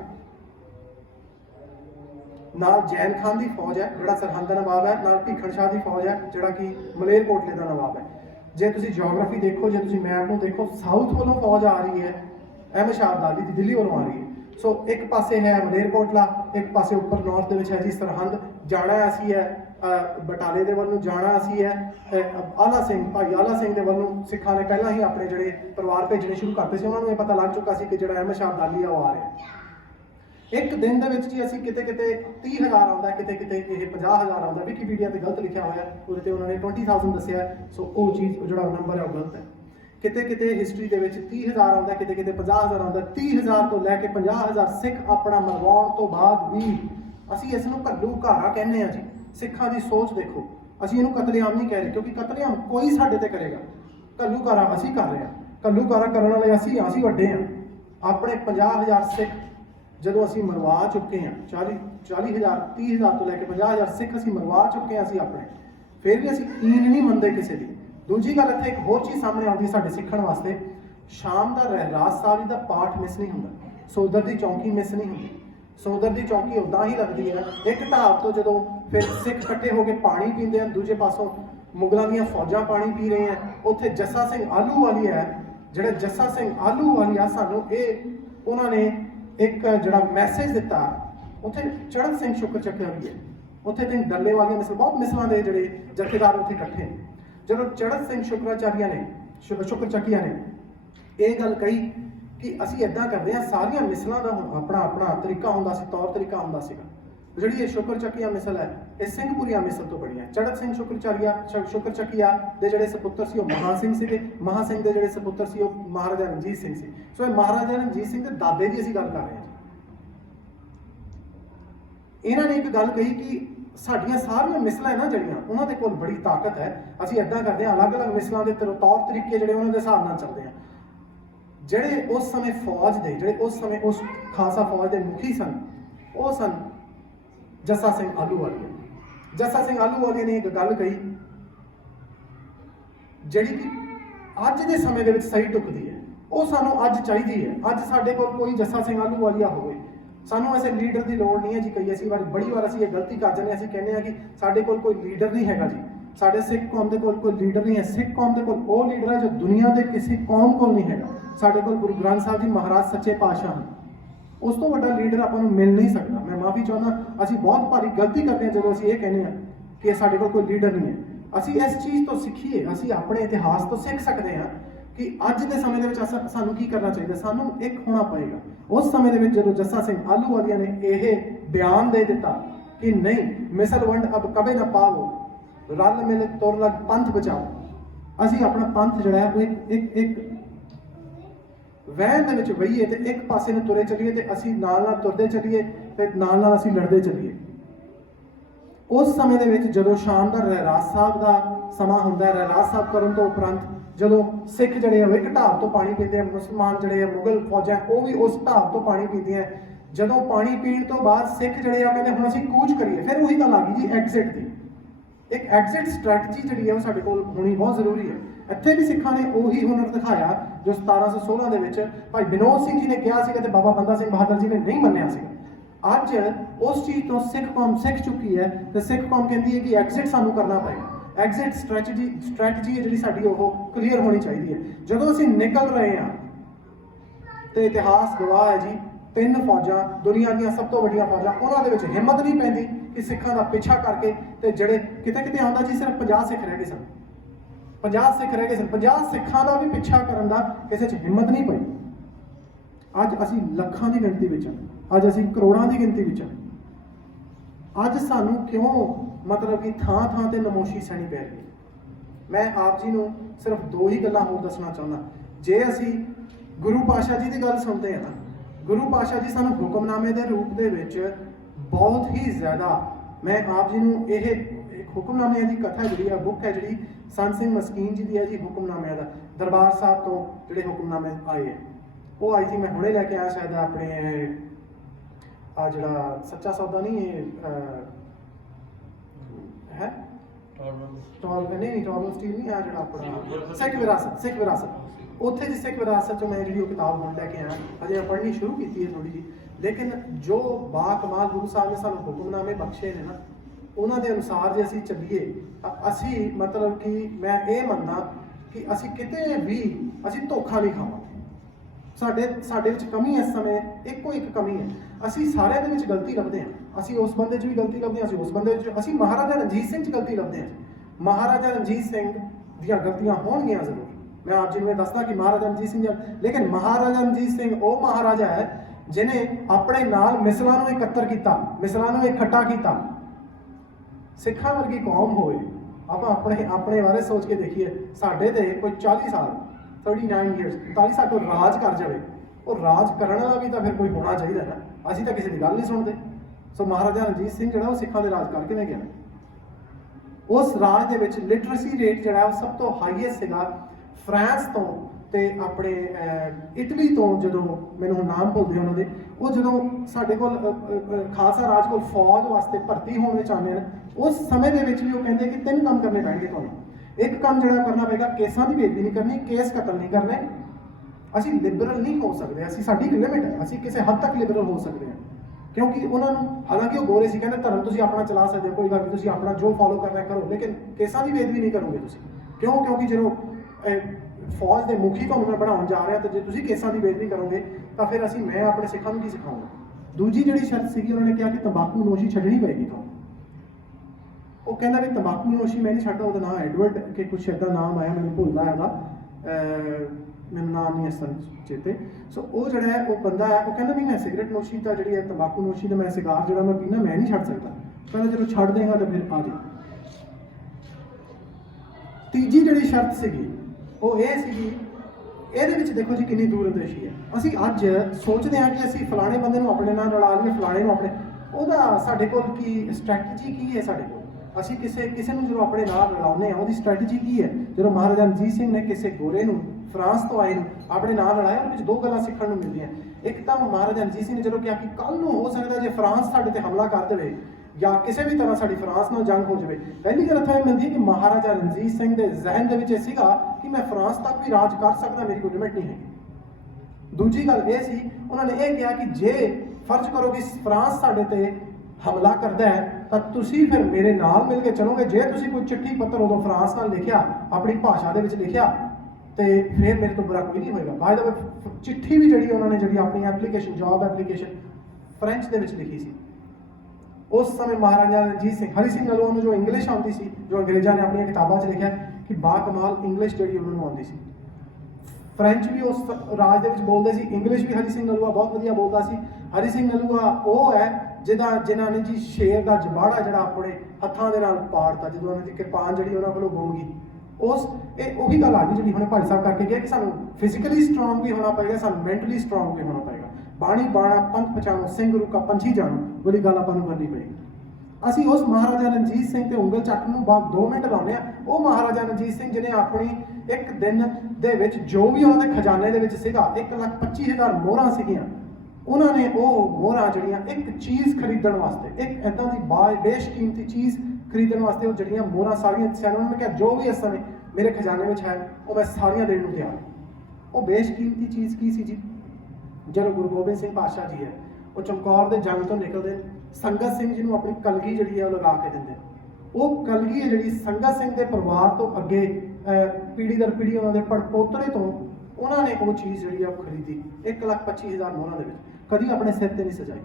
ਨਾਲ ਜੈਨ ਖਾਨ ਦੀ ਫੌਜ ਹੈ ਜਿਹੜਾ ਸਰਹੰਦ ਦਾ ਨਵਾਬ ਹੈ, ਨਾਲ ਭੀਖਣ ਸ਼ਾਹ ਦੀ ਫੌਜ ਹੈ ਜਿਹੜਾ ਕਿ ਮਲੇਰਕੋਟਲੇ ਦਾ ਨਵਾਬ ਹੈ। ਜੇ ਤੁਸੀਂ ਜਿਓਗ੍ਰਾਫੀ ਦੇਖੋ, ਜੇ ਤੁਸੀਂ ਮੈਪ ਨੂੰ ਦੇਖੋ, ਸਾਊਥ ਵੱਲੋਂ ਫੌਜ ਆ ਰਹੀ ਹੈ ਅਹਿਮਦ ਸ਼ਾਹ ਅਬਦਾਲੀ ਦੀ, ਦਿੱਲੀ ਵੱਲੋਂ ਆ ਰਹੀ ਹੈ। ਸੋ ਇੱਕ ਪਾਸੇ ਹੈ ਮਲੇਰਕੋਟਲਾ, ਇੱਕ ਪਾਸੇ ਉੱਪਰ ਨਾਰਥ ਦੇ ਵਿੱਚ ਹੈ ਜੀ ਸਰਹੰਦ। ਜਾਣਾ ਅਸੀਂ ਹੈ ਬਟਾਲੇ ਦੇ ਵੱਲ ਨੂੰ, ਜਾਣਾ ਅਸੀਂ ਹੈ ਆਲਾ ਸਿੰਘ, ਭਾਈ ਆਲਾ ਸਿੰਘ ਦੇ ਵੱਲ ਨੂੰ। ਸਿੱਖਾਂ ਨੇ ਪਹਿਲਾਂ ਹੀ ਆਪਣੇ ਜਿਹੜੇ ਪਰਿਵਾਰ ਭੇਜਣੇ ਸ਼ੁਰੂ ਕਰਤੇ ਸੀ, ਉਹਨਾਂ ਨੂੰ ਇਹ ਪਤਾ ਲੱਗ ਚੁੱਕਾ ਸੀ ਕਿ ਜਿਹੜਾ ਅਹਿਮਦ ਸ਼ਾਹ ਅਬਦਾਲੀ ਆ ਉਹ ਆ ਰਿਹਾ। ਇੱਕ ਦਿਨ ਦੇ ਵਿੱਚ ਜੀ ਅਸੀਂ ਕਿਤੇ 30,000 ਆਉਂਦਾ, ਕਿਤੇ ਇਹ 50,000 ਆਉਂਦਾ। ਵਿਕੀਪੀਡੀਆ ਤੇ ਗਲਤ ਲਿਖਿਆ ਹੋਇਆ, ਉਹਦੇ ਤੇ ਉਹਨਾਂ ਨੇ 20,000 ਦੱਸਿਆ। ਸੋ ਉਹ ਚੀਜ਼ ਜਿਹੜਾ ਨੰਬਰ ਹੈ ਉਹ ਗਲਤ ਹੈ। ਕਿਤੇ ਹਿਸਟਰੀ ਦੇ ਵਿੱਚ 30,000 ਆਉਂਦਾ, ਕਿਤੇ 50,000 ਆਉਂਦਾ। 30,000 ਤੋਂ ਲੈ ਕੇ 50,000 ਸਿੱਖ ਆਪਣਾ ਮਰਵਾਉਣ ਤੋਂ ਬਾਅਦ ਵੀ ਅਸੀਂ ਇਸ ਨੂੰ ਘੱਲੂਘਾਰਾ ਕਹਿੰਦੇ ਹਾਂ ਜੀ। ਸਿੱਖਾਂ ਦੀ ਸੋਚ ਦੇਖੋ, ਅਸੀਂ ਇਹਨੂੰ ਕਤਲੇਆਮ ਨਹੀਂ ਕਹਿ ਰਹੇ, ਕਿਉਂਕਿ ਕਤਲੇਆਮ ਕੋਈ ਸਾਡੇ ਤੇ ਕਰੇਗਾ, ਘੱਲੂਘਾਰਾ ਅਸੀਂ ਕਰ ਰਹੇ ਹਾਂ। ਘੱਲੂਘਾਰਾ ਕਰਨ ਵਾਲੇ ਅਸੀਂ ਵੱਡੇ ਹਾਂ। ਆਪਣੇ 50,000 ਸਿੱਖ ਜਦੋਂ ਅਸੀਂ ਮਰਵਾ ਚੁੱਕੇ ਹਾਂ 40,000 30,000 ਤੋਂ ਲੈ ਕੇ 50,000 ਸਿੱਖ ਅਸੀਂ ਮਰਵਾ ਚੁੱਕੇ ਹਾਂ ਅਸੀਂ ਆਪਣੇ, ਫਿਰ ਵੀ ਅਸੀਂ ਈਨ ਨਹੀਂ ਮੰਨਦੇ ਕਿਸੇ ਦੀ। ਦੂਜੀ ਗੱਲ ਇੱਥੇ ਇੱਕ ਹੋਰ ਚੀਜ਼ ਸਾਹਮਣੇ ਆਉਂਦੀ ਸਾਡੇ ਸਿੱਖਣ ਵਾਸਤੇ, ਸ਼ਾਮ ਦਾ ਰਹਿਰਾਸ ਸਾਹਿਬ ਦਾ ਪਾਠ ਮਿਸ ਨਹੀਂ ਹੁੰਦਾ, ਸੋਦਰ ਦੀ ਚੌਂਕੀ ਮਿਸ ਨਹੀਂ ਹੁੰਦੀ। ਸੋਦਰ ਦੀ ਚੌਂਕੀ ਉੱਦਾਂ ਹੀ ਲੱਗਦੀ ਹੈ। ਇੱਕ ਢਾਬ ਤੋਂ ਜਦੋਂ ਫਿਰ ਸਿੱਖ ਇਕੱਠੇ ਹੋ ਕੇ ਪਾਣੀ ਪੀਂਦੇ ਹਨ, ਦੂਜੇ ਪਾਸੋਂ ਮੁਗਲਾਂ ਦੀਆਂ ਫੌਜਾਂ ਪਾਣੀ ਪੀ ਰਹੀਆਂ, ਉੱਥੇ ਜੱਸਾ ਸਿੰਘ ਆਹਲੂਵਾਲੀਆ ਹੈ, ਜਿਹੜੇ ਜੱਸਾ ਸਿੰਘ ਆਹਲੂਵਾਲੀਆ ਸਾਨੂੰ ਇਹ ਉਹਨਾਂ ਨੇ ਇੱਕ ਜਿਹੜਾ ਮੈਸੇਜ ਦਿੱਤਾ, ਉੱਥੇ ਚੜ੍ਹਤ ਸਿੰਘ ਸ਼ੁਕਰ ਚੱਕਿਆ ਵੀ ਹੈ, ਉੱਥੇ ਤੇ ਡੱਲੇ ਵਾਲੀਆਂ ਮਿਸਲ ਬਹੁਤ ਮਿਸਲਾਂ ਦੇ ਜਿਹੜੇ ਜਥੇਦਾਰ ਉੱਥੇ ਇਕੱਠੇ ਨੇ। ਜਦੋਂ ਚੜ੍ਹਤ ਸਿੰਘ ਸ਼ੁਕਰਾਚਾਰੀਆ ਨੇ ਸ਼ੁਕਰ ਚੱਕੀਆ ਨੇ ਇਹ ਗੱਲ ਕਹੀ ਕਿ ਅਸੀਂ ਇੱਦਾਂ ਕਰਦੇ ਹਾਂ, ਸਾਰੀਆਂ ਮਿਸਲਾਂ ਦਾ ਆਪਣਾ ਆਪਣਾ ਤਰੀਕਾ ਹੁੰਦਾ ਸੀ, ਤੌਰ ਤਰੀਕਾ ਹੁੰਦਾ ਸੀਗਾ। ਜਿਹੜੀ ਇਹ ਸ਼ੁਕਰ ਚੱਕੀਆ ਮਿਸਲ ਹੈ ਇਹ ਸਿੰਘਪੁਰੀਆ ਮਿਸਲ ਤੋਂ ਬਣੀ ਹੈ। ਚੜ੍ਹਤ ਸਿੰਘ ਸ਼ੁਕਰ ਚੱਕੀਆ ਦੇ ਜਿਹੜੇ ਸਪੁੱਤਰ ਸੀ ਉਹ ਮਹਾਂ ਸਿੰਘ ਸੀਗੇ, ਮਹਾਂ ਸਿੰਘ ਦੇ ਜਿਹੜੇ ਸਪੁੱਤਰ ਸੀ ਉਹ ਮਹਾਰਾਜਾ ਰਣਜੀਤ ਸਿੰਘ ਸੀ। ਸੋ ਇਹ ਮਹਾਰਾਜਾ ਰਣਜੀਤ ਸਿੰਘ ਦੇ ਦਾਦੇ ਦੀ ਅਸੀਂ ਗੱਲ ਕਰ ਰਹੇ ਹਾਂ। ਇਹਨਾਂ ਨੇ ਇੱਕ ਗੱਲ ਕਹੀ ਕਿ ਸਾਡੀਆਂ ਸਾਰੀਆਂ ਮਿਸਲਾਂ ਹੈ ਨਾ ਜਿਹੜੀਆਂ, ਉਹਨਾਂ ਦੇ ਕੋਲ ਬੜੀ ਤਾਕਤ ਹੈ, ਅਸੀਂ ਇੱਦਾਂ ਕਰਦੇ ਹਾਂ, ਅਲੱਗ-ਅਲੱਗ ਮਿਸਲਾਂ ਦੇ ਤੌਰ ਤਰੀਕੇ ਜਿਹੜੇ ਉਹਨਾਂ ਦੇ ਹਿਸਾਬ ਨਾਲ ਚੱਲਦੇ ਹਾਂ। ਜਿਹੜੇ ਉਸ ਸਮੇਂ ਫੌਜ ਦੇ ਜਿਹੜੇ ਉਸ ਸਮੇਂ ਉਸ ਖਾਲਸਾ ਫੌਜ ਦੇ ਮੁਖੀ ਸਨ ਉਹ ਸਨ ਜੱਸਾ ਸਿੰਘ ਆਹਲੂਵਾਲੀਆ। ਜੱਸਾ ਸਿੰਘ ਆਹਲੂਵਾਲੀਆ ਨੇ ਇੱਕ ਗੱਲ ਕਹੀ ਜਿਹੜੀ ਕਿ ਅੱਜ ਦੇ ਸਮੇਂ ਦੇ ਵਿੱਚ ਸਹੀ ਟੁੱਕਦੀ ਹੈ, ਉਹ ਸਾਨੂੰ ਅੱਜ ਚਾਹੀਦੀ ਹੈ। ਅੱਜ ਸਾਡੇ ਕੋਲ ਕੋਈ ਜੱਸਾ ਸਿੰਘ ਆਹਲੂਵਾਲੀਆ ਹੋਵੇ, ਸਾਨੂੰ ਐਸੇ ਲੀਡਰ ਦੀ ਲੋੜ ਨਹੀਂ ਹੈ ਜੀ। ਕਈ ਅਸੀਂ ਬੜੀ ਵਾਰ ਅਸੀਂ ਇਹ ਗਲਤੀ ਕਰ ਜਾਂਦੇ ਹਾਂ, ਅਸੀਂ ਕਹਿੰਦੇ ਹਾਂ ਕਿ ਸਾਡੇ ਕੋਲ ਕੋਈ ਲੀਡਰ ਨਹੀਂ ਹੈਗਾ ਜੀ, ਸਾਡੇ ਸਿੱਖ ਕੌਮ ਦੇ ਕੋਲ ਕੋਈ ਲੀਡਰ ਨਹੀਂ ਹੈ। ਸਿੱਖ ਕੌਮ ਦੇ ਕੋਲ ਉਹ ਲੀਡਰ ਹੈ ਜੋ ਦੁਨੀਆ ਦੇ ਕਿਸੇ ਕੌਮ ਕੋਲ ਨਹੀਂ ਹੈਗਾ। ਸਾਡੇ ਕੋਲ ਗੁਰੂ ਗ੍ਰੰਥ ਸਾਹਿਬ ਜੀ ਮਹਾਰਾਜ ਸੱਚੇ ਪਾਤਸ਼ਾਹ ਹਨ, ਉਸ ਤੋਂ ਵੱਡਾ ਲੀਡਰ ਆਪਾਂ ਨੂੰ ਮਿਲ ਨਹੀਂ ਸਕਦਾ। ਮੈਂ ਮਾਫੀ ਚਾਹੁੰਦਾ, ਅਸੀਂ ਬਹੁਤ ਭਾਰੀ ਗਲਤੀ ਕਰਦੇ ਹਾਂ ਜਦੋਂ ਅਸੀਂ ਇਹ ਕਹਿੰਦੇ ਹਾਂ ਕਿ ਸਾਡੇ ਕੋਲ ਕੋਈ ਲੀਡਰ ਨਹੀਂ ਹੈ। ਅਸੀਂ ਇਸ ਚੀਜ਼ ਤੋਂ ਸਿੱਖੀਏ, ਅਸੀਂ ਆਪਣੇ ਇਤਿਹਾਸ ਤੋਂ ਸਿੱਖ ਸਕਦੇ ਹਾਂ ਕਿ ਅੱਜ ਦੇ ਸਮੇਂ ਦੇ ਵਿੱਚ ਸਾਨੂੰ ਕੀ ਕਰਨਾ ਚਾਹੀਦਾ, ਸਾਨੂੰ ਇੱਕ ਹੋਣਾ ਪਏਗਾ। ਉਸ ਸਮੇਂ ਦੇ ਵਿੱਚ ਜਦੋਂ ਜੱਸਾ ਸਿੰਘ ਆਹਲੂਵਾਲੀਆ ਨੇ ਇਹ ਬਿਆਨ ਦੇ ਦਿੱਤਾ ਕਿ ਨਹੀਂ ਮਿਸਲ ਵੰਡ ਅਬ ਕਦੇ ਨਾ ਪਾਵੋ, ਰਲ ਮਿਲ ਤੁਰ ਲਗ ਪੰਥ ਬਚਾਓ, ਅਸੀਂ ਆਪਣਾ ਪੰਥ ਜਿਹੜਾ ਹੈ ਉਹ ਇੱਕ ਵਹਿਣ ਦੇ ਵਿੱਚ ਵਹੀਏ ਤੇ ਇੱਕ ਪਾਸੇ ਨੂੰ ਤੁਰੇ ਚੱਲੀਏ, ਤੇ ਅਸੀਂ ਨਾਲ ਨਾਲ ਤੁਰਦੇ ਚੱਲੀਏ ਤੇ ਨਾਲ ਨਾਲ ਅਸੀਂ ਲੜਦੇ ਚੱਲੀਏ। ਉਸ ਸਮੇਂ ਦੇ ਵਿੱਚ ਜਦੋਂ ਸ਼ਾਮ ਦਾ ਰਹਿਰਾਸ ਸਾਹਿਬ ਦਾ ਸਮਾਂ ਹੁੰਦਾ ਹੈ, ਰਹਿਰਾਸ ਸਾਹਿਬ ਕਰਨ ਤੋਂ ਉਪਰੰਤ ਜਦੋਂ ਸਿੱਖ ਜਿਹੜੇ ਆ ਇੱਕ ਢਾਬ ਤੋਂ ਪਾਣੀ ਪੀਂਦੇ ਆ, ਮੁਸਲਮਾਨ ਜਿਹੜੇ ਆ ਮੁਗਲ ਫੌਜਾਂ ਉਹ ਵੀ ਉਸ ਢਾਬ ਤੋਂ ਪਾਣੀ ਪੀਂਦੇ ਆ। ਜਦੋਂ ਪਾਣੀ ਪੀਣ ਤੋਂ ਬਾਅਦ ਸਿੱਖ ਜਿਹੜੇ ਆ ਕਹਿੰਦੇ ਹੁਣ ਅਸੀਂ ਕੂਚ ਕਰੀਏ, ਫਿਰ ਉਹੀ ਗੱਲ ਆ ਗਈ ਜੀ ਐਗਜ਼ਿਟ ਦੀ। ਇੱਕ ਐਗਜ਼ਿਟ ਸਟ੍ਰੈਟਜੀ ਜਿਹੜੀ ਹੈ ਉਹ ਸਾਡੇ ਕੋਲ ਹੋਣੀ ਬਹੁਤ ਜ਼ਰੂਰੀ ਹੈ। ਇੱਥੇ ਵੀ ਸਿੱਖਾਂ ਨੇ ਉਹੀ ਹੁਨਰ ਦਿਖਾਇਆ ਜੋ 1716 ਦੇ ਵਿੱਚ ਭਾਈ ਵਿਨੋਦ ਸਿੰਘ ਜੀ ਨੇ ਕਿਹਾ ਸੀਗਾ ਤੇ ਬਾਬਾ ਬੰਦਾ ਸਿੰਘ ਬਹਾਦਰ ਜੀ ਨੇ ਨਹੀਂ ਮੰਨਿਆ ਸੀਗਾ। ਅੱਜ ਉਸ ਚੀਜ਼ ਤੋਂ ਸਿੱਖ ਕੌਮ ਸਿੱਖ ਚੁੱਕੀ ਹੈ ਤੇ ਸਿੱਖ ਕੌਮ ਕਹਿੰਦੀ ਹੈ ਕਿ ਐਗਜ਼ਿਟ ਸਾਨੂੰ ਕਰਨਾ ਪਏਗਾ। ਐਗਜ਼ਿਟ ਸਟ੍ਰੈਟਜੀ ਜਿਹੜੀ ਸਾਡੀ ਉਹ ਕਲੀਅਰ ਹੋਣੀ ਚਾਹੀਦੀ ਹੈ। ਜਦੋਂ ਅਸੀਂ ਨਿਕਲ ਰਹੇ ਹਾਂ ਤੇ ਇਤਿਹਾਸ ਗਵਾਹ ਹੈ ਜੀ, 3 ਫੌਜਾਂ ਦੁਨੀਆ ਦੀਆਂ ਸਭ ਤੋਂ ਵੱਡੀਆਂ ਫੌਜਾਂ, ਉਹਨਾਂ ਦੇ ਵਿੱਚ ਹਿੰਮਤ ਨਹੀਂ ਪੈਂਦੀ ਕਿ ਸਿੱਖਾਂ ਦਾ ਪਿੱਛਾ ਕਰਕੇ ਤੇ ਜਿਹੜੇ ਕਿਤੇ ਆਉਂਦਾ ਜੀ ਸਿਰਫ 50 ਸਿੱਖ ਰਹਿ ਗਏ ਸਨ, 50 ਸਿੱਖ ਰਹਿ ਗਏ ਸਨ, 50 ਸਿੱਖਾਂ ਦਾ ਵੀ ਪਿੱਛਾ ਕਰਨ ਦਾ ਕਿਸੇ 'ਚ ਹਿੰਮਤ ਨਹੀਂ ਪਈ। ਅੱਜ ਅਸੀਂ ਲੱਖਾਂ ਦੀ ਗਿਣਤੀ ਵਿੱਚ ਹਾਂ, ਅੱਜ ਅਸੀਂ ਕਰੋੜਾਂ ਦੀ ਗਿਣਤੀ ਵਿੱਚ ਹਾਂ। ਅੱਜ ਸਾਨੂੰ ਕਿਉਂ ਮਤਲਬ ਕਿ ਥਾਂ ਤੇ ਨਮੋਸ਼ੀ ਸਹਿਣੀ ਪੈ ਰਹੀ। ਮੈਂ ਆਪ ਜੀ ਨੂੰ ਸਿਰਫ 2 ਹੀ ਗੱਲਾਂ ਹੋਰ ਦੱਸਣਾ ਚਾਹੁੰਦਾ। ਜੇ ਅਸੀਂ ਗੁਰੂ ਪਾਤਸ਼ਾਹ ਜੀ ਦੀ ਗੱਲ ਸੁਣਦੇ ਹਾਂ ਨਾ, ਗੁਰੂ ਪਾਤਸ਼ਾਹ ਜੀ ਸਾਨੂੰ ਹੁਕਮਨਾਮੇ ਦੇ ਰੂਪ ਦੇ ਵਿੱਚ ਬਹੁਤ ਹੀ ਜ਼ਿਆਦਾ, ਮੈਂ ਆਪ ਜੀ ਨੂੰ ਇਹ ਹੁਕਮਨਾਮਿਆਂ ਦੀ ਕਥਾ ਜਿਹੜੀ ਆ ਬੁੱਕ ਹੈ ਜਿਹੜੀ ਸੰਤ ਸਿੰਘ ਮਸਕੀਨ ਜੀ ਦੀ ਹੈ ਜੀ, ਹੁਕਮਨਾਮਿਆਂ ਦਾ ਦਰਬਾਰ ਸਾਹਿਬ ਤੋਂ ਜਿਹੜੇ ਹੁਕਮਨਾਮੇ ਆਏ ਹੈ ਉਹ ਆਈ ਥੀ ਮੈਂ ਹੁਣੇ ਲੈ ਕੇ ਆਇਆ ਸ਼ਾਇਦ ਆਪਣੇ ਆ ਜਿਹੜਾ ਸੱਚਾ ਸੌਦਾ ਨਹੀਂ ਹੈ ਟੋਲ ਸਟੀਲ ਨਹੀਂ ਆ ਜਿਹੜਾ ਆਪਣਾ ਸਿੱਖ ਵਿਰਾਸਤ ਉੱਥੇ ਦੀ ਸਿੱਖ ਵਿਰਾਸਤ ਚੋਂ ਮੈਂ ਜਿਹੜੀ ਉਹ ਕਿਤਾਬ ਹੁਣ ਲੈ ਕੇ ਆਇਆ। ਹਜੇ ਮੈਂ ਪੜ੍ਹਨੀ ਸ਼ੁਰੂ ਕੀਤੀ ਹੈ ਥੋੜੀ ਜਿਹੀ, ਲੇਕਿਨ ਜੋ ਬਾ ਕਮਾਲ ਗੁਰੂ ਸਾਹਿਬ ਨੇ ਸਾਨੂੰ ਹੁਕਮਨਾਮੇ ਬਖਸ਼ੇ ਨੇ ਨਾ, ਉਹਨਾਂ ਦੇ ਅਨੁਸਾਰ ਜੇ ਅਸੀਂ ਚੱਲੀਏ ਅਸੀਂ ਮਤਲਬ ਕਿ ਮੈਂ ਇਹ ਮੰਨਦਾ ਕਿ ਅਸੀਂ ਕਿਤੇ ਵੀ ਅਸੀਂ ਧੋਖਾ ਨਹੀਂ ਖਾਵਾਂਗੇ। ਸਾਡੇ ਵਿੱਚ ਕਮੀ ਇਸ ਸਮੇਂ ਇੱਕੋ ਇੱਕ ਕਮੀ ਹੈ, ਅਸੀਂ ਸਾਰਿਆਂ ਦੇ ਵਿੱਚ ਗਲਤੀ ਲੱਭਦੇ ਹਾਂ। ਅਸੀਂ ਉਸ ਬੰਦੇ 'ਚ ਵੀ ਗਲਤੀ ਲੱਭਦੇ ਹਾਂ, ਅਸੀਂ ਉਸ ਬੰਦੇ 'ਚ, ਅਸੀਂ ਮਹਾਰਾਜਾ ਰਣਜੀਤ ਸਿੰਘ 'ਚ ਗਲਤੀ ਲੱਭਦੇ ਹਾਂ। ਮਹਾਰਾਜਾ ਰਣਜੀਤ ਸਿੰਘ ਦੀਆਂ ਗਲਤੀਆਂ ਹੋਣਗੀਆਂ ਜ਼ਰੂਰ, ਮੈਂ ਆਪ ਜੀ ਨੂੰ ਇਹ ਦੱਸਦਾ ਕਿ ਮਹਾਰਾਜਾ ਰਣਜੀਤ ਸਿੰਘ, ਲੇਕਿਨ ਮਹਾਰਾਜਾ ਰਣਜੀਤ ਸਿੰਘ ਉਹ ਮਹਾਰਾਜਾ ਹੈ ਜਿਹਨੇ ਆਪਣੇ ਨਾਲ ਮਿਸਲਾਂ ਨੂੰ ਇਕੱਤਰ ਕੀਤਾ, ਮਿਸਲਾਂ ਨੂੰ ਇਕੱਠਾ ਕੀਤਾ। ਸਿੱਖਾਂ ਵਰਗੀ ਕੌਮ ਹੋਵੇ, ਆਪਾਂ ਆਪਣੇ ਬਾਰੇ ਸੋਚ ਕੇ ਦੇਖੀਏ, ਸਾਡੇ ਤੇ ਕੋਈ 40 ਸਾਲ 39 years 40 ਸਾਲ ਤੋਂ ਰਾਜ ਕਰ ਜਾਵੇ, ਉਹ ਰਾਜ ਕਰਨ ਵਾਲਾ ਵੀ ਤਾਂ ਫਿਰ ਕੋਈ ਹੋਣਾ ਚਾਹੀਦਾ ਨਾ। ਅਸੀਂ ਤਾਂ ਕਿਸੇ ਦੀ ਗੱਲ ਨਹੀਂ ਸੁਣਦੇ। ਸੋ ਮਹਾਰਾਜਾ ਰਣਜੀਤ ਸਿੰਘ ਜਿਹੜਾ ਉਹ ਸਿੱਖਾਂ ਦੇ ਰਾਜ ਕਰਕੇ ਨੇ ਗਿਆ। ਉਸ ਰਾਜ ਦੇ ਵਿੱਚ ਲਿਟਰੇਸੀ ਰੇਟ ਜਿਹੜਾ ਉਹ ਸਭ ਤੋਂ ਹਾਈਐਸਟ ਸੀਗਾ। ਫਰਾਂਸ ਤੋਂ ਤੇ ਆਪਣੇ ਇਟਲੀ ਤੋਂ ਜਦੋਂ ਮੈਨੂੰ ਹੁਣ ਨਾਮ ਭੁੱਲਦੇ ਉਹਨਾਂ ਦੇ, ਉਹ ਜਦੋਂ ਸਾਡੇ ਕੋਲ ਖਾਲਸਾ ਰਾਜ ਕੋਲ ਫੌਜ ਵਾਸਤੇ ਭਰਤੀ ਹੋਣ ਵਿੱਚ ਆਉਂਦੇ ਨੇ, ਉਸ ਸਮੇਂ ਦੇ ਵਿੱਚ ਵੀ ਉਹ ਕਹਿੰਦੇ ਕਿ 3 ਕੰਮ ਕਰਨੇ ਪੈਣਗੇ ਤੁਹਾਨੂੰ। ਇੱਕ ਕੰਮ ਜਿਹੜਾ ਕਰਨਾ ਪਏਗਾ, ਕੇਸਾਂ ਦੀ ਬੇਇੱਜ਼ਤੀ ਨਹੀਂ ਕਰਨੀ, ਕੇਸ ਕਤਲ ਨਹੀਂ ਕਰਨੇ। ਅਸੀਂ ਲਿਬਰਲ ਨਹੀਂ ਹੋ ਸਕਦੇ, ਅਸੀਂ ਸਾਡੀ ਇੱਕ ਲਿਮਿਟ ਹੈ, ਅਸੀਂ ਕਿਸੇ ਹੱਦ ਤੱਕ ਲਿਬਰਲ ਹੋ ਸਕਦੇ ਹਾਂ, ਕਿਉਂਕਿ ਉਹਨਾਂ ਨੂੰ ਹਾਲਾਂਕਿ ਉਹ ਗੋਰੇ ਸੀ, ਕਹਿੰਦੇ ਧਰਮ ਤੁਸੀਂ ਆਪਣਾ ਚਲਾ ਸਕਦੇ ਹੋ, ਕੋਈ ਗੱਲ ਨਹੀਂ, ਤੁਸੀਂ ਆਪਣਾ ਜੋ ਫੋਲੋ ਕਰਨਾ ਕਰੋ, ਲੇਕਿਨ ਕੇਸਾਂ ਦੀ ਬੇਇੱਜ਼ਤੀ ਨਹੀਂ ਕਰੋਗੇ ਤੁਸੀਂ। ਕਿਉਂ? ਕਿਉਂਕਿ ਜਦੋਂ ਫੌਜ ਦੇ ਮੁਖੀ ਤੁਹਾਨੂੰ ਮੈਂ ਬਣਾਉਣ ਜਾ ਰਿਹਾ, ਤੇ ਜੇ ਤੁਸੀਂ ਕੇਸਾਂ ਦੀ ਬੇਇੱਜ਼ਤੀ ਕਰੋਗੇ ਤਾਂ ਫਿਰ ਮੈਂ ਆਪਣੇ ਸਿੱਖਾਂ ਨੂੰ ਕੀ ਸਿਖਾਊਂਗਾ। ਦੂਜੀ ਜਿਹੜੀ ਸ਼ਰਤ ਸੀਗੀ, ਉਹਨਾਂ ਨੇ ਕਿਹਾ ਕਿ ਤੰਬਾਕੂ ਨੋਸ਼ੀ ਛੱਡਣੀ ਪਏਗੀ ਤੁਹਾਨੂੰ। ਉਹ ਕਹਿੰਦਾ ਵੀ ਤੰਬਾਕੂ ਨੋਸ਼ੀ ਮੈਂ ਨਹੀਂ ਛੱਡਦਾ, ਉਹਦਾ ਨਾਮ ਐਡਵਰਡ ਕਿ ਕੁਛ ਇੱਦਾਂ ਨਾਮ ਆਇਆ, ਮੈਨੂੰ ਭੁੱਲਦਾ ਹੈਗਾ, ਮੈਨੂੰ ਨਾਮ ਨਹੀਂ ਇਸ ਤਰ੍ਹਾਂ ਚੇਤੇ। ਸੋ ਉਹ ਜਿਹੜਾ ਹੈ ਉਹ ਬੰਦਾ ਹੈ, ਉਹ ਕਹਿੰਦਾ ਵੀ ਮੈਂ ਸਿਗਰਟ ਨੋਸ਼ੀ ਤਾਂ ਜਿਹੜੀ ਹੈ, ਤੰਬਾਕੂ ਨੋਸ਼ੀ ਤਾਂ ਮੈਂ ਸਿਗਾਰ ਜਿਹੜਾ ਮੈਂ ਪੀਣਾ ਮੈਂ ਨਹੀਂ ਛੱਡ ਸਕਦਾ। ਕਹਿੰਦਾ ਜਦੋਂ ਛੱਡ ਦੇਗਾ ਤਾਂ ਫਿਰ ਆ ਜਾ। ਤੀਜੀ ਜਿਹੜੀ ਸ਼ਰਤ ਸੀਗੀ ਉਹ ਇਹ ਸੀਗੀ, ਇਹਦੇ ਵਿੱਚ ਦੇਖੋ ਜੀ ਕਿੰਨੀ ਦੂਰਅੰਦੇਸ਼ੀ ਹੈ। ਅਸੀਂ ਅੱਜ ਸੋਚਦੇ ਹਾਂ ਕਿ ਅਸੀਂ ਫਲਾਣੇ ਬੰਦੇ ਨੂੰ ਆਪਣੇ ਨਾਲ ਰਲਾ ਲਈਏ, ਫਲਾਣੇ ਨੂੰ ਆਪਣੇ, ਉਹਦਾ ਸਾਡੇ ਕੋਲ ਕੀ ਸਟ੍ਰੈਟਜੀ ਕੀ ਹੈ ਸਾਡੇ ਕੋਲ। ਅਸੀਂ ਕਿਸੇ ਨੂੰ ਜਦੋਂ ਆਪਣੇ ਨਾਲ ਰਲਾਉਂਦੇ ਹਾਂ, ਉਹਦੀ ਸਟ੍ਰੈਟਜੀ ਕੀ ਹੈ। ਜਦੋਂ ਮਹਾਰਾਜਾ ਰਣਜੀਤ ਸਿੰਘ ਨੇ ਕਿਸੇ ਗੋਰੇ ਨੂੰ ਫਰਾਂਸ ਤੋਂ ਆਏ ਨੂੰ ਆਪਣੇ ਨਾਲ ਲੜਾਇਆ, ਉਹਦੇ ਵਿੱਚ 2 ਗੱਲਾਂ ਸਿੱਖਣ ਨੂੰ ਮਿਲਦੀਆਂ। ਇੱਕ ਤਾਂ ਮਹਾਰਾਜਾ ਰਣਜੀਤ ਸਿੰਘ ਨੇ ਜਦੋਂ ਕਿਹਾ ਕਿ ਕੱਲ ਨੂੰ ਹੋ ਸਕਦਾ ਜੇ ਫਰਾਂਸ ਸਾਡੇ ਤੇ ਹਮਲਾ ਕਰ ਦੇਵੇ ਜਾਂ ਕਿਸੇ ਵੀ ਤਰ੍ਹਾਂ ਸਾਡੀ ਫਰਾਂਸ ਨਾਲ ਜੰਗ ਹੋ ਜਾਵੇ, ਪਹਿਲੀ ਗੱਲ ਇੱਥੋਂ ਇਹ ਮਿਲਦੀ ਹੈ ਕਿ ਮਹਾਰਾਜਾ ਰਣਜੀਤ ਸਿੰਘ ਦੇ ਜ਼ਿਹਨ ਦੇ ਵਿੱਚ ਇਹ ਸੀਗਾ ਕਿ ਮੈਂ ਫਰਾਂਸ ਤੱਕ ਵੀ ਰਾਜ ਕਰ ਸਕਦਾ, ਮੇਰੀ ਕੋਈ ਲਿਮਿਟ ਨਹੀਂ ਹੈਗੀ। ਦੂਜੀ ਗੱਲ ਇਹ ਸੀ, ਉਹਨਾਂ ਨੇ ਇਹ ਕਿਹਾ ਕਿ ਜੇ ਫਰਜ਼ ਕਰੋ ਕਿ ਫਰਾਂਸ ਸਾਡੇ ਤੇ ਹਮਲਾ ਕਰਦਾ ਹੈ ਤਾਂ ਤੁਸੀਂ ਫਿਰ ਮੇਰੇ ਨਾਲ ਮਿਲ ਕੇ ਚਲੋਗੇ। ਜੇ ਤੁਸੀਂ ਕੋਈ ਚਿੱਠੀ ਪੱਤਰ ਉਦੋਂ ਫਰਾਂਸ ਨਾਲ ਲਿਖਿਆ, ਆਪਣੀ ਭਾਸ਼ਾ ਦੇ ਵਿੱਚ ਲਿਖਿਆ, ਤੇ ਫਿਰ ਮੇਰੇ ਤੋਂ ਬੁਰਾ ਕੋਈ ਨਹੀਂ ਹੋਏਗਾ। ਬਾਏ ਦਾ ਵੇ, ਚਿੱਠੀ ਵੀ ਜਿਹੜੀ ਉਹਨਾਂ ਨੇ ਜਿਹੜੀ ਆਪਣੀ ਐਪਲੀਕੇਸ਼ਨ, ਜੌਬ ਐਪਲੀਕੇਸ਼ਨ ਫ੍ਰੈਂਚ ਦੇ ਵਿੱਚ ਲਿਖੀ ਸੀ। ਉਸ ਸਮੇਂ ਮਹਾਰਾਜਾ ਰਣਜੀਤ ਸਿੰਘ, ਹਰੀ ਸਿੰਘ ਨਲੂਆ ਨੂੰ ਜੋ ਇੰਗਲਿਸ਼ ਆਉਂਦੀ ਸੀ, ਜੋ ਅੰਗਰੇਜ਼ਾਂ ਨੇ ਆਪਣੀਆਂ ਕਿਤਾਬਾਂ 'ਚ ਲਿਖਿਆ ਕਿ ਬਾਕਮਾਲ ਇੰਗਲਿਸ਼ ਜਿਹੜੀ ਉਹਨਾਂ ਨੂੰ ਆਉਂਦੀ ਸੀ। ਫ੍ਰੈਂਚ ਵੀ ਉਸ ਰਾਜ ਦੇ ਵਿੱਚ ਬੋਲਦੇ ਸੀ, ਇੰਗਲਿਸ਼ ਵੀ ਹਰੀ ਸਿੰਘ ਨਲੂਆ ਬਹੁਤ ਵਧੀਆ ਬੋਲਦਾ ਸੀ। ਹਰੀ ਸਿੰਘ ਨਲੂਆ ਉਹ ਹੈ ਜਿਨ੍ਹਾਂ ਨੇ ਜੀ ਸ਼ੇਰ ਦਾ ਜਬਾੜਾ ਜਿਹੜਾ ਆਪਣੇ ਹੱਥਾਂ ਦੇ ਨਾਲ ਪਾੜਤਾ, ਜਦੋਂ ਉਹਨਾਂ ਦੀ ਕਿਰਪਾਨ ਜਿਹੜੀ ਉਹਨਾਂ ਕੋਲੋਂ ਗੁੰਮ ਗਈ। ਇਹ ਉਹੀ ਗੱਲ ਆ ਗਈ ਜਿਹੜੀ ਹੁਣੇ ਭਾਈ ਸਾਹਿਬ ਕਰਕੇ ਗਿਆ ਕਿ ਸਾਨੂੰ ਫਿਜ਼ੀਕਲੀ ਸਟਰੋਂਗ ਵੀ ਹੋਣਾ ਪਏਗਾ, ਸਾਨੂੰ ਮੈਂਟਲੀ ਸਟਰੋਂਗ ਵੀ ਹੋਣਾ ਪਏਗਾ। ਬਾਣੀ ਬਾਣਾ ਪੰਥ ਪਛਾਣੋ, ਸਿੰਘ ਗੁਰੂ ਕਾ ਪੰਛੀ ਜਾਣੋ ਵਾਲੀ ਗੱਲ ਆਪਾਂ ਨੂੰ ਕਰਨੀ ਪਏਗੀ। ਅਸੀਂ ਉਸ ਮਹਾਰਾਜਾ ਰਣਜੀਤ ਸਿੰਘ ਤੇ ਉਂਗਲ ਚੱਕ ਨੂੰ 2 ਮਿੰਟ ਲਾਉਂਦੇ ਆ। ਉਹ ਮਹਾਰਾਜਾ ਰਣਜੀਤ ਸਿੰਘ ਜਿਹਨੇ ਆਪਣੀ ਇੱਕ ਦਿਨ ਦੇ ਵਿੱਚ ਜੋ ਵੀ ਉਹਨਾਂ ਦੇ ਖਜ਼ਾਨੇ ਦੇ ਵਿੱਚ ਸੀਗਾ, 1,25,000 ਮੋਹਰਾਂ ਸੀਗੀਆਂ, ਉਹਨਾਂ ਨੇ ਉਹ ਮੋਹਰਾਂ ਜਿਹੜੀਆਂ ਇੱਕ ਚੀਜ਼ ਖਰੀਦਣ ਵਾਸਤੇ, ਇੱਕ ਇੱਦਾਂ ਦੀ ਬੇਸ਼ਕੀਮਤੀ ਚੀਜ਼ ਖਰੀਦਣ ਵਾਸਤੇ, ਉਹ ਜਿਹੜੀਆਂ ਮੋਹਰਾਂ ਸਾਰੀਆਂ ਦਿੱਤੀਆਂ। ਉਹਨਾਂ ਨੇ ਕਿਹਾ ਜੋ ਵੀ ਇਸ ਸਮੇਂ ਮੇਰੇ ਖਜ਼ਾਨੇ ਵਿੱਚ ਹੈ ਉਹ ਮੈਂ ਸਾਰੀਆਂ ਦੇਣ ਨੂੰ ਤਿਆਰ। ਉਹ ਬੇਸ਼ਕੀਮਤੀ ਚੀਜ਼ ਕੀ ਸੀ ਜੀ? ਜਦੋਂ ਗੁਰੂ ਗੋਬਿੰਦ ਸਿੰਘ ਪਾਤਸ਼ਾਹ ਜੀ ਹੈ, ਉਹ ਚਮਕੌਰ ਦੇ ਜੰਗ ਤੋਂ ਨਿਕਲਦੇ, ਸੰਗਤ ਸਿੰਘ ਜੀ ਨੂੰ ਆਪਣੀ ਕਲਗੀ ਜਿਹੜੀ ਹੈ ਉਹ ਲਗਾ ਕੇ ਦਿੰਦੇ। ਉਹ ਕਲਗੀ ਹੈ ਜਿਹੜੀ ਸੰਗਤ ਸਿੰਘ ਦੇ ਪਰਿਵਾਰ ਤੋਂ ਅੱਗੇ ਪੀੜ੍ਹੀ ਦਰ ਪੀੜ੍ਹੀ ਉਹਨਾਂ ਦੇ ਪੜਪੋਤਰੇ ਤੋਂ ਉਹਨਾਂ ਨੇ ਉਹ ਚੀਜ਼ ਜਿਹੜੀ ਆ ਉਹ ਖਰੀਦੀ 1,25,000 ਮੋਹਰਾਂ ਦੇ ਵਿੱਚ, ਕਦੀ ਆਪਣੇ ਸਿਰ ਤੇ ਨਹੀਂ ਸਜਾਈ।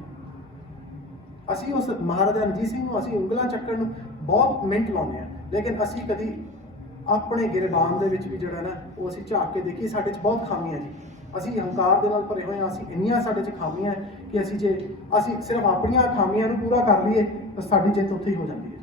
ਅਸੀਂ ਉਸ ਮਹਾਰਾਜਾ ਰਣਜੀਤ ਸਿੰਘ ਨੂੰ ਅਸੀਂ ਉਂਗਲਾਂ ਚੱਕਣ ਨੂੰ ਬਹੁਤ ਮਿੰਟ ਲਾਉਂਦੇ ਹਾਂ, ਲੇਕਿਨ ਅਸੀਂ ਕਦੀ ਆਪਣੇ ਗਿਰਬਾਨ ਦੇ ਵਿੱਚ ਵੀ ਜਿਹੜਾ ਨਾ ਉਹ ਅਸੀਂ ਝਾਕ ਕੇ ਦੇਖੀਏ, ਸਾਡੇ 'ਚ ਬਹੁਤ ਖਾਮੀਆਂ ਜੀ। ਅਸੀਂ ਹੰਕਾਰ ਦੇ ਨਾਲ ਭਰੇ ਹੋਏ ਹਾਂ, ਅਸੀਂ ਇੰਨੀਆਂ ਸਾਡੇ 'ਚ ਖਾਮੀਆਂ ਕਿ ਜੇ ਅਸੀਂ ਸਿਰਫ ਆਪਣੀਆਂ ਖਾਮੀਆਂ ਨੂੰ ਪੂਰਾ ਕਰ ਲਈਏ ਤਾਂ ਸਾਡੀ ਜਿੱਤ ਉੱਥੇ ਹੀ ਹੋ ਜਾਂਦੀ ਹੈ।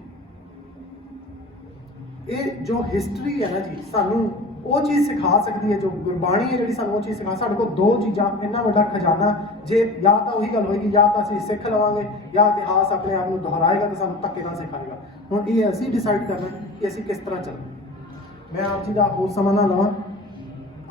ਇਹ ਜੋ ਹਿਸਟਰੀ ਹੈ ਨਾ ਜੀ, ਸਾਨੂੰ ਉਹ ਚੀਜ਼ ਸਿਖਾ ਸਕਦੀ ਹੈ, ਜੋ ਗੁਰਬਾਣੀ ਹੈ ਜਿਹੜੀ ਸਾਨੂੰ ਉਹ ਚੀਜ਼ ਸਿਖਾ। ਸਾਡੇ ਕੋਲ 2 ਚੀਜ਼ਾਂ, ਇੰਨਾ ਵੱਡਾ ਖਜ਼ਾਨਾ, ਜੇ ਜਾਂ ਤਾਂ ਉਹੀ ਗੱਲ ਹੋਏਗੀ, ਜਾਂ ਤਾਂ ਅਸੀਂ ਸਿੱਖ ਲਵਾਂਗੇ ਜਾਂ ਇਤਿਹਾਸ ਆਪਣੇ ਆਪ ਨੂੰ ਦੁਹਰਾਏਗਾ ਤੇ ਸਾਨੂੰ ਧੱਕੇ ਨਾਲ ਸਿਖਾਏਗਾ। ਹੁਣ ਇਹ ਅਸੀਂ ਡਿਸਾਈਡ ਕਰਨਾ ਕਿ ਅਸੀਂ ਕਿਸ ਤਰ੍ਹਾਂ ਚੱਲਣਾ। ਮੈਂ ਆਪ ਜੀ ਦਾ ਹੋਰ ਸਮਾਂ ਨਾ ਲਵਾਂ,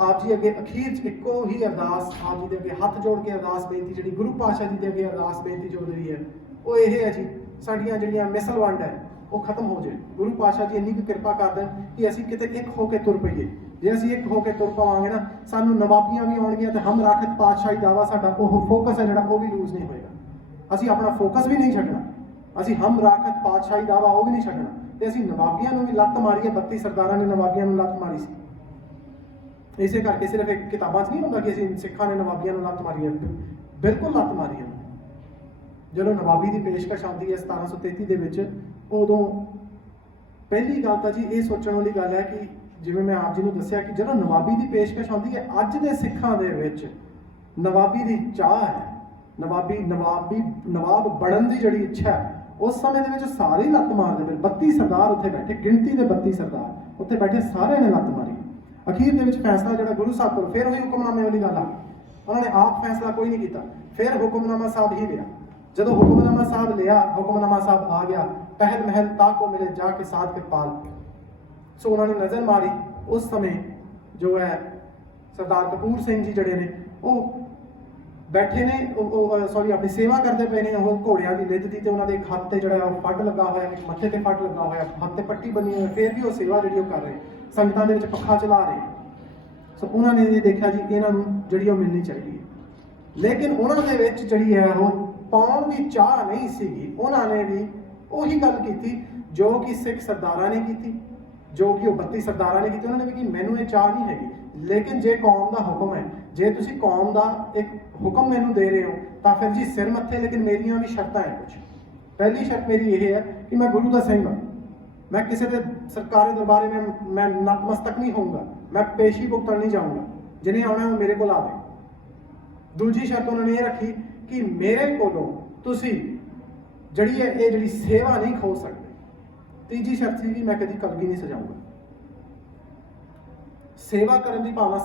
ਆਪ ਜੀ ਅੱਗੇ ਅਖੀਰ 'ਚ ਇੱਕੋ ਹੀ ਅਰਦਾਸ, ਆਪ ਜੀ ਦੇ ਅੱਗੇ ਹੱਥ ਜੋੜ ਕੇ ਅਰਦਾਸ ਬੇਨਤੀ, ਜਿਹੜੀ ਗੁਰੂ ਪਾਤਸ਼ਾਹ ਜੀ ਦੇ ਅੱਗੇ ਅਰਦਾਸ ਬੇਨਤੀ ਜੋ ਜਿਹੜੀ ਹੈ ਉਹ ਇਹ ਹੈ ਜੀ, ਸਾਡੀਆਂ ਜਿਹੜੀਆਂ ਮਿਸਲ ਵੰਡ ਹੈ ਉਹ ਖਤਮ ਹੋ ਜਾਏ। ਗੁਰੂ ਪਾਤਸ਼ਾਹ ਜੀ ਇੰਨੀ ਕੁ ਕਿਰਪਾ ਕਰ ਦੇਣ ਕਿ ਅਸੀਂ ਕਿਤੇ ਇੱਕ ਹੋ ਕੇ ਤੁਰ ਪਈਏ। ਜੇ ਅਸੀਂ ਇੱਕ ਹੋ ਕੇ ਤੁਰ ਪਾਵਾਂਗੇ ਨਾ, ਸਾਨੂੰ ਨਵਾਬੀਆਂ ਵੀ ਆਉਣਗੀਆਂ ਤੇ ਹਮ ਰਾਖਤ ਪਾਤਸ਼ਾਹੀ ਦਾਵਾ, ਸਾਡਾ ਉਹ ਫੋਕਸ ਹੈ ਜਿਹੜਾ ਉਹ ਵੀ ਲੂਜ਼ ਨਹੀਂ ਹੋਏਗਾ। ਅਸੀਂ ਆਪਣਾ ਫੋਕਸ ਵੀ ਨਹੀਂ ਛੱਡਣਾ, ਅਸੀਂ ਹਮ ਰਾਖਤ ਪਾਤਸ਼ਾਹੀ ਦਾਵਾ ਉਹ ਵੀ ਨਹੀਂ ਛੱਡਣਾ, ਤੇ ਅਸੀਂ ਨਵਾਬੀਆਂ ਨੂੰ ਵੀ ਲੱਤ ਮਾਰੀ ਹੈ। 32 ਸਰਦਾਰਾਂ ਨੇ ਨਵਾਬੀਆਂ ਨੂੰ ਲੱਤ ਮਾਰੀ ਸੀ। ਇਸੇ ਕਰਕੇ ਸਿਰਫ ਇੱਕ ਕਿਤਾਬਾਂ 'ਚ ਨਹੀਂ ਹੁੰਦਾ ਕਿ ਅਸੀਂ ਸਿੱਖਾਂ ਨੇ ਨਵਾਬੀਆਂ ਨੂੰ ਲੱਤ ਮਾਰੀ ਹੈ, ਬਿਲਕੁਲ ਲੱਤ ਮਾਰੀ ਹੈ। ਜਦੋਂ ਨਵਾਬੀ ਦੀ ਪੇਸ਼ਕਸ਼ ਆਉਂਦੀ ਹੈ 1733 ਦੇ ਵਿੱਚ, ਉਦੋਂ ਪਹਿਲੀ ਗੱਲ ਤਾਂ ਜੀ ਇਹ ਸੋਚਣ ਵਾਲੀ ਗੱਲ ਹੈ ਕਿ ਜਿਵੇਂ ਮੈਂ ਆਪ ਜੀ ਨੂੰ ਦੱਸਿਆ ਕਿ ਜਦੋਂ ਨਵਾਬੀ ਦੀ ਪੇਸ਼ਕਸ਼ ਆਉਂਦੀ ਹੈ, ਅੱਜ ਦੇ ਸਿੱਖਾਂ ਦੇ ਵਿੱਚ ਨਵਾਬੀ ਦੀ ਚਾਹ ਹੈ, ਨਵਾਬ ਬਣਨ ਦੀ ਜਿਹੜੀ ਇੱਛਾ ਹੈ, ਉਸ ਸਮੇਂ ਦੇ ਵਿੱਚ ਸਾਰੇ ਲੱਤ ਮਾਰਦੇ ਪਏ। 32 ਸਰਦਾਰ ਉੱਥੇ ਬੈਠੇ, ਗਿਣਤੀ ਦੇ 32 ਸਰਦਾਰ ਉੱਥੇ ਬੈਠੇ, ਸਾਰਿਆਂ ਨੇ ਲੱਤ ਮਾਰੀ। ਅਖੀਰ ਦੇ ਵਿੱਚ ਫੈਸਲਾ ਜਿਹੜਾ ਗੁਰੂ ਸਾਹਿਬ ਕੋਲ, ਫਿਰ ਉਹੀ ਹੁਕਮਨਾਮੇ ਵਾਲੀ ਗੱਲ ਆ, ਉਹਨਾਂ ਨੇ ਆਪ ਫੈਸਲਾ ਕੋਈ ਨਹੀਂ ਕੀਤਾ, ਫਿਰ ਹੁਕਮਨਾਮਾ ਸਾਹਿਬ ਹੀ ਲਿਆ। ਜਦੋਂ ਹੁਕਮਨਾਮਾ ਸਾਹਿਬ ਲਿਆ, ਹੁਕਮਨਾਮਾ ਸਾਹਿਬ ਆ ਗਿਆ, ਪਹਿਲ ਮਹਿਲ ਤਾਕੋ ਮਿਲੇ ਜਾ ਕੇ ਸਾਧ ਕਿਰਪਾਲ। ਸੋ ਉਹਨਾਂ ਨੇ ਨਜ਼ਰ ਮਾਰੀ, ਉਸ ਸਮੇਂ ਜੋ ਹੈ सरदार कपूर सिंह जी जड़े ने वो बैठे ने सॉरी अपनी सेवा करते पे ने वो घोड़ियां की लिद्द दी ते उन्होंने एक हाथ से जड़ा फट लगा होया, एक मत्थे ते फट लगा होया, हाथ से पट्टी बनी हुई, फिर भी वो सेवा जी कर रहे, संगतां दे विच पक्खा चला रहे। सो उन्होंने ये देखा जी इन्हां नूं जिहड़ी वो मिलनी चाहिए, लेकिन उन्होंने दे विच जिहड़ी है वो पाउण दी चाह नहीं सीगी। उन्होंने भी ਉਹੀ ਗੱਲ ਕੀਤੀ जो कि सिख सरदारां ने की, जो कि 32 सरदारां ने की। उन्होंने भी कि मैनू ये चाह नहीं हैगी, लेकिन जे कौम का हुक्म है, जे तुसी कौम का एक हुक्म मैनू दे रहे हो तो फिर जी सिर मत्थे, लेकिन मेरियां भी शर्तां हैं कुछ। पहली शर्त मेरी ये है कि मैं गुरु का सिंह हाँ, मैं किसी के सरकारी दरबारे में मैं नतमस्तक नहीं होऊंगा, मैं पेशी भुगतन नहीं जाऊँगा, जिन्हें आना वो मेरे को आवे। दूजी शर्त उन्होंने ये रखी कि मेरे कोलों तुसी जड़ी है ये जड़ी सेवा नहीं खो सकते। तीजी शर्त सी मैं कभी कलगी नहीं सजाऊंगा। सेवा करने की भावना,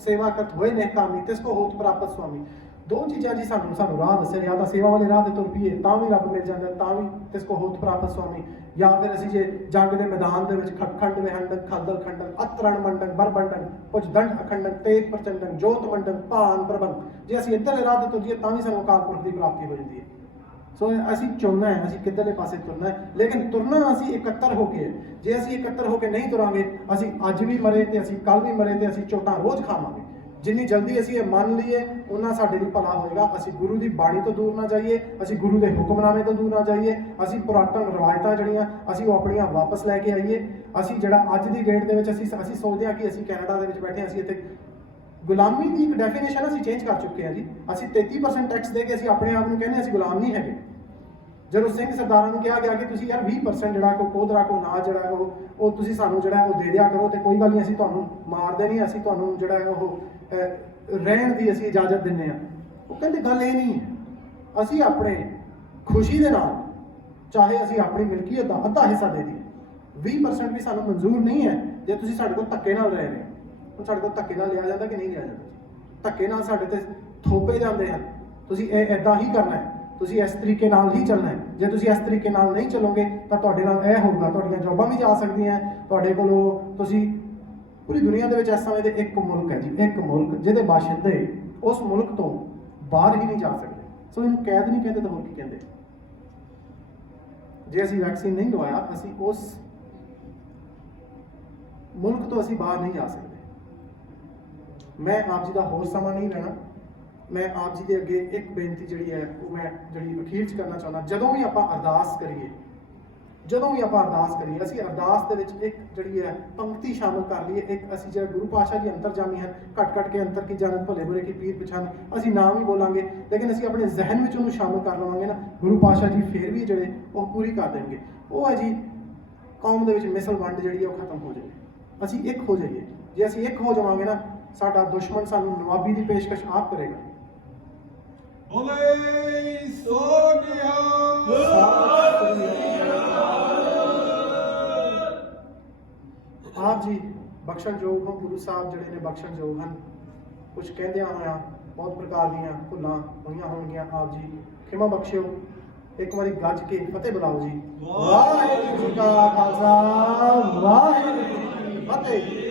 सेवा करत होए नेकामी तिसको होत प्राप्त स्वामी। दो चीज़ां जी सानू राह दस्से, या तो सेवा वाले राह ते तुर पईए तां भी रब मिल जाता, तां भी तिसको होत प्राप्त स्वामी, या फिर असीं जे जंग के मैदान दे विच खंड विहंडक खलदल खंडक अतरण मंडक बर बंडक कुछ दंड अखंडक तेज प्रचंडक जोत मंडक भान प्रबंध, जे असीं इधरले राह ते तुरीए तां भी सानू अकाल पुरख की प्राप्ति हो जाती है। सो असीं चुनना है असीं किधरले पासे तुरना है, लेकिन तुरना असीं इकट्ठर होके है। जे असीं इकट्ठर होके नहीं तुरांगे, असीं अज भी मरे ते असीं कल भी मरे ते असीं चोटां रोज़ खावांगे। जिन्नी जल्दी असीं ये मान लीए उन्ना साडे लई भला होएगा। असीं गुरु की बाणी तो दूर ना जाइए, असीं गुरु के हुक्मनामे तो दूर ना जाइए, असीं पुरातन रवायतां जड़ियां असीं वो अपनियां वापस लैके आइए। असीं जिहड़ा अज दी डेट दे विच असीं सोचदे हां कि असीं कैनेडा दे विच बैठे, असीं इत्थे गुलामी की एक डेफिनेशन असीं चेंज कर चुके हैं जी। असीं 33% टैक्स दे के असीं अपने आप नूं कहने असीं गुलाम नहीं हैगे। ਜਦੋਂ ਸਿੰਘ ਸਰਦਾਰਾਂ ਨੂੰ ਕਿਹਾ ਗਿਆ ਕਿ ਤੁਸੀਂ ਯਾਰ 20% ਜਿਹੜਾ ਕੋ ਕੋਧਰਾ ਕੋ ਨਾਜ ਜਿਹੜਾ ਉਹ ਤੁਸੀਂ ਸਾਨੂੰ ਜਿਹੜਾ ਉਹ ਦੇ ਦਿਆ ਕਰੋ, ਤੇ ਕੋਈ ਗੱਲ ਨਹੀਂ ਅਸੀਂ ਤੁਹਾਨੂੰ ਮਾਰਦੇ ਨਹੀਂ, ਅਸੀਂ ਤੁਹਾਨੂੰ ਜਿਹੜਾ ਉਹ ਰਹਿਣ ਦੀ ਅਸੀਂ ਇਜਾਜ਼ਤ ਦਿੰਦੇ ਹਾਂ। ਉਹ ਕਹਿੰਦੇ ਗੱਲ ਇਹ ਨਹੀਂ ਹੈ, ਅਸੀਂ ਆਪਣੇ ਖੁਸ਼ੀ ਦੇ ਨਾਲ ਚਾਹੇ ਅਸੀਂ ਆਪਣੀ ਮਿਲਕੀਅਤ ਦਾ ਅੱਧਾ ਹਿੱਸਾ ਦੇ ਦਈਏ, 20% ਵੀ ਸਾਨੂੰ ਮਨਜ਼ੂਰ ਨਹੀਂ ਹੈ ਜੇ ਤੁਸੀਂ ਸਾਡੇ ਕੋਲ ਧੱਕੇ ਨਾਲ ਰਹਿ ਰਹੇ ਹੋ। ਹੁਣ ਸਾਡੇ ਕੋਲ ਧੱਕੇ ਨਾਲ ਲਿਆ ਜਾਂਦਾ ਕਿ ਨਹੀਂ ਲਿਆ ਜਾਂਦਾ? ਧੱਕੇ ਨਾਲ ਸਾਡੇ ਤੇ ਥੋਪੇ ਜਾਂਦੇ ਹਨ, ਤੁਸੀਂ ਇਹ ਇੱਦਾਂ ਹੀ ਕਰਨਾ ਹੈ, ਤੁਸੀਂ ਇਸ ਤਰੀਕੇ ਨਾਲ ਹੀ ਚੱਲਣਾ ਹੈ। ਜੇ ਤੁਸੀਂ ਇਸ ਤਰੀਕੇ ਨਾਲ ਨਹੀਂ ਚੱਲੋਗੇ ਤਾਂ ਤੁਹਾਡੇ ਨਾਲ ਇਹ ਹੋਊਗਾ, ਤੁਹਾਡੀਆਂ ਜੌਬਾਂ ਵੀ ਜਾ ਸਕਦੀਆਂ, ਤੁਹਾਡੇ ਕੋਲੋਂ ਤੁਸੀਂ ਪੂਰੀ ਦੁਨੀਆ ਦੇ ਵਿੱਚ ਇਸ ਸਮੇਂ ਤੇ ਇੱਕ ਮੁਲਕ ਹੈ ਜੀ, ਇੱਕ ਮੁਲਕ ਜਿਹਦੇ ਬਾਸ਼ਿੰਦੇ ਉਸ ਮੁਲਕ ਤੋਂ ਬਾਹਰ ਹੀ ਨਹੀਂ ਜਾ ਸਕਦੇ। ਸੋ ਇਹਨੂੰ ਕੈਦ ਨਹੀਂ ਕਹਿੰਦੇ ਤਾਂ ਹੋਰ ਕੀ ਕਹਿੰਦੇ? ਜੇ ਅਸੀਂ ਵੈਕਸੀਨ ਨਹੀਂ ਲਵਾਇਆ, ਅਸੀਂ ਉਸ ਮੁਲਕ ਤੋਂ ਅਸੀਂ ਬਾਹਰ ਨਹੀਂ ਜਾ ਸਕਦੇ। ਮੈਂ ਆਪ ਜੀ ਦਾ ਹੋਰ ਸਮਾਂ ਨਹੀਂ ਲੈਣਾ। मैं आप जी के अगे एक बेनती जी है वो मैं जी अखीर च करना चाहना, जदों भी आप अरदास करिए, जदों भी आप अरदास करिए, असी अरदास दे विच एक जी है पंक्ति शामिल कर लीए। एक असी जो गुरु पातशाह जी अंतरजामी हैं, घट घट के अंतर की जानत भले बुरे की पीर पछान, असी नाम ही बोलांगे, लेकिन असी अपने जहन में उन्होंने शामिल कर लवांगे ना, गुरु पातशाह जी फिर भी जोड़े वो पूरी कर देंगे। वो है जी कौम दे विच मिसल वंड जी खत्म हो जाए, असी एक हो जाइए। जे असी एक हो जावांगे ना, साडा दुश्मन सानू नवाबी की पेशकश आप करेगा। बोले सोनिया आप जी बख्शण योग हो, गुरु साहब जड़े ने बख्शण योग हैं। कुछ कहदे होया बहुत प्रकार दी भुलां होईयां होणगीआं, आप जी खिमा बख्शिओ। एक बारी गज के फतेह बुलाओ जी। वाहिगुरू जी का खालसा, वाहिगुरू जी की फतेह।